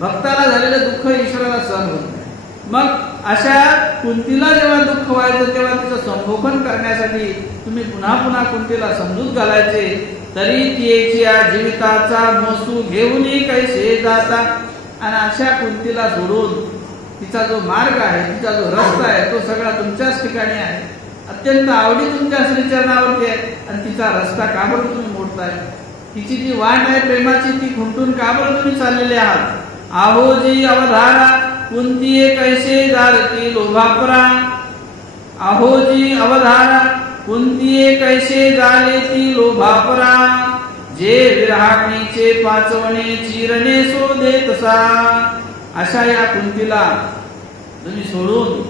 भक्ताला झालेलं दुःख ईश्वराला सहन होत नाही. मग अशा कुंतीला जेव्हा दुःख व्हायचं तेव्हा तिचं संगोपन करण्यासाठी तुम्ही पुन्हा पुन्हा कुंतीला समजूत घालायचे. तरी तिच्या जीविताचा मोसू घेऊन कैसे जाता. आणि अशा कुंतीला सोडून तिचा जो मार्ग आहे, तिचा जो रस्ता आहे, तो सगळा तुमच्याच ठिकाणी आहे. अत्यंत आवडी तुमच्या श्रीचरणावरती आहे, आणि तिचा रस्ता का बरं तुम्ही मोडताय? तिची जी वाट आहे प्रेमाची ती खुंटून का बरं तुम्ही चाललेले आहात? आहोजी अवधारा कुंती कैसे जारती लोभापरा. आहोजी अवधारा कुंती कैसे जालेती लोभापरा. जे विरहाग्नीचे पाचवणे चिरणे शोधे तसा. अशा या कुंतीला तुम्ही सोडून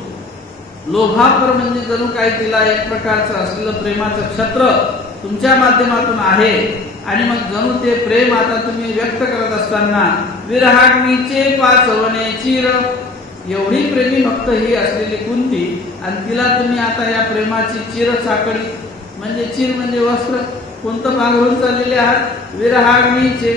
लोभापर म्हणजे जणू काय तिला एक प्रकारचं असलेलं प्रेमाचं छत्र तुमच्या माध्यमातून आहे आणि मग जणू ते प्रेम आता तुम्ही व्यक्त करत असताना विरहाग्नीचे पाचवणे चिर, एवढी प्रेमी भक्त ही असलेली कुंती आणि तिला तुम्ही आता या प्रेमाची चिर चाकडी म्हणजे चिर म्हणजे वस्त्र कोणतं पांघरून चाललेले आहात, विरहाग्नीचे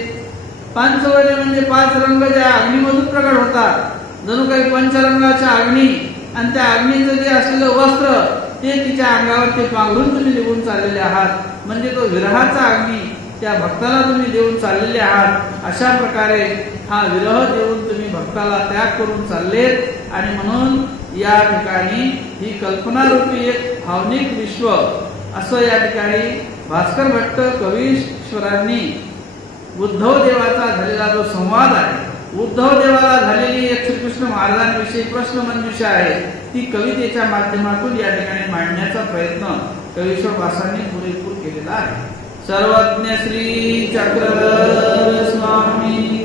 पांचवणे म्हणजे 5 रंग ज्या अग्नीमधून प्रकट होतात, जणू काही पंचरंगाच्या अग्नी आणि त्या अग्नीचं जे असलेलं वस्त्र ते तिच्या अंगावर ते पांघरून तुम्ही निघून चाललेले आहात, म्हणजे तो विरहाचा अग्नी त्या भक्ताला तुम्ही देऊन चाललेले आहात. अशा प्रकारे हा विरह देऊन तुम्ही भक्ताला त्याग करून चाललेत आणि म्हणून या ठिकाणी ही कल्पनारूपी एक भावनिक विश्व असं या ठिकाणी भास्कर भट्ट कवीश्वरांनी उद्धव देवाचा झालेला जो संवाद आहे, उद्धव देवाला झालेली एक श्रीकृष्ण महाराजांविषयी प्रश्नमंजुषा आहे, ती कवितेच्या माध्यमातून या ठिकाणी मांडण्याचा प्रयत्न कवीश्वर भासांनी पुरेपूर केलेला आहे. सर्वज्ञ श्री चक्रधर स्वामी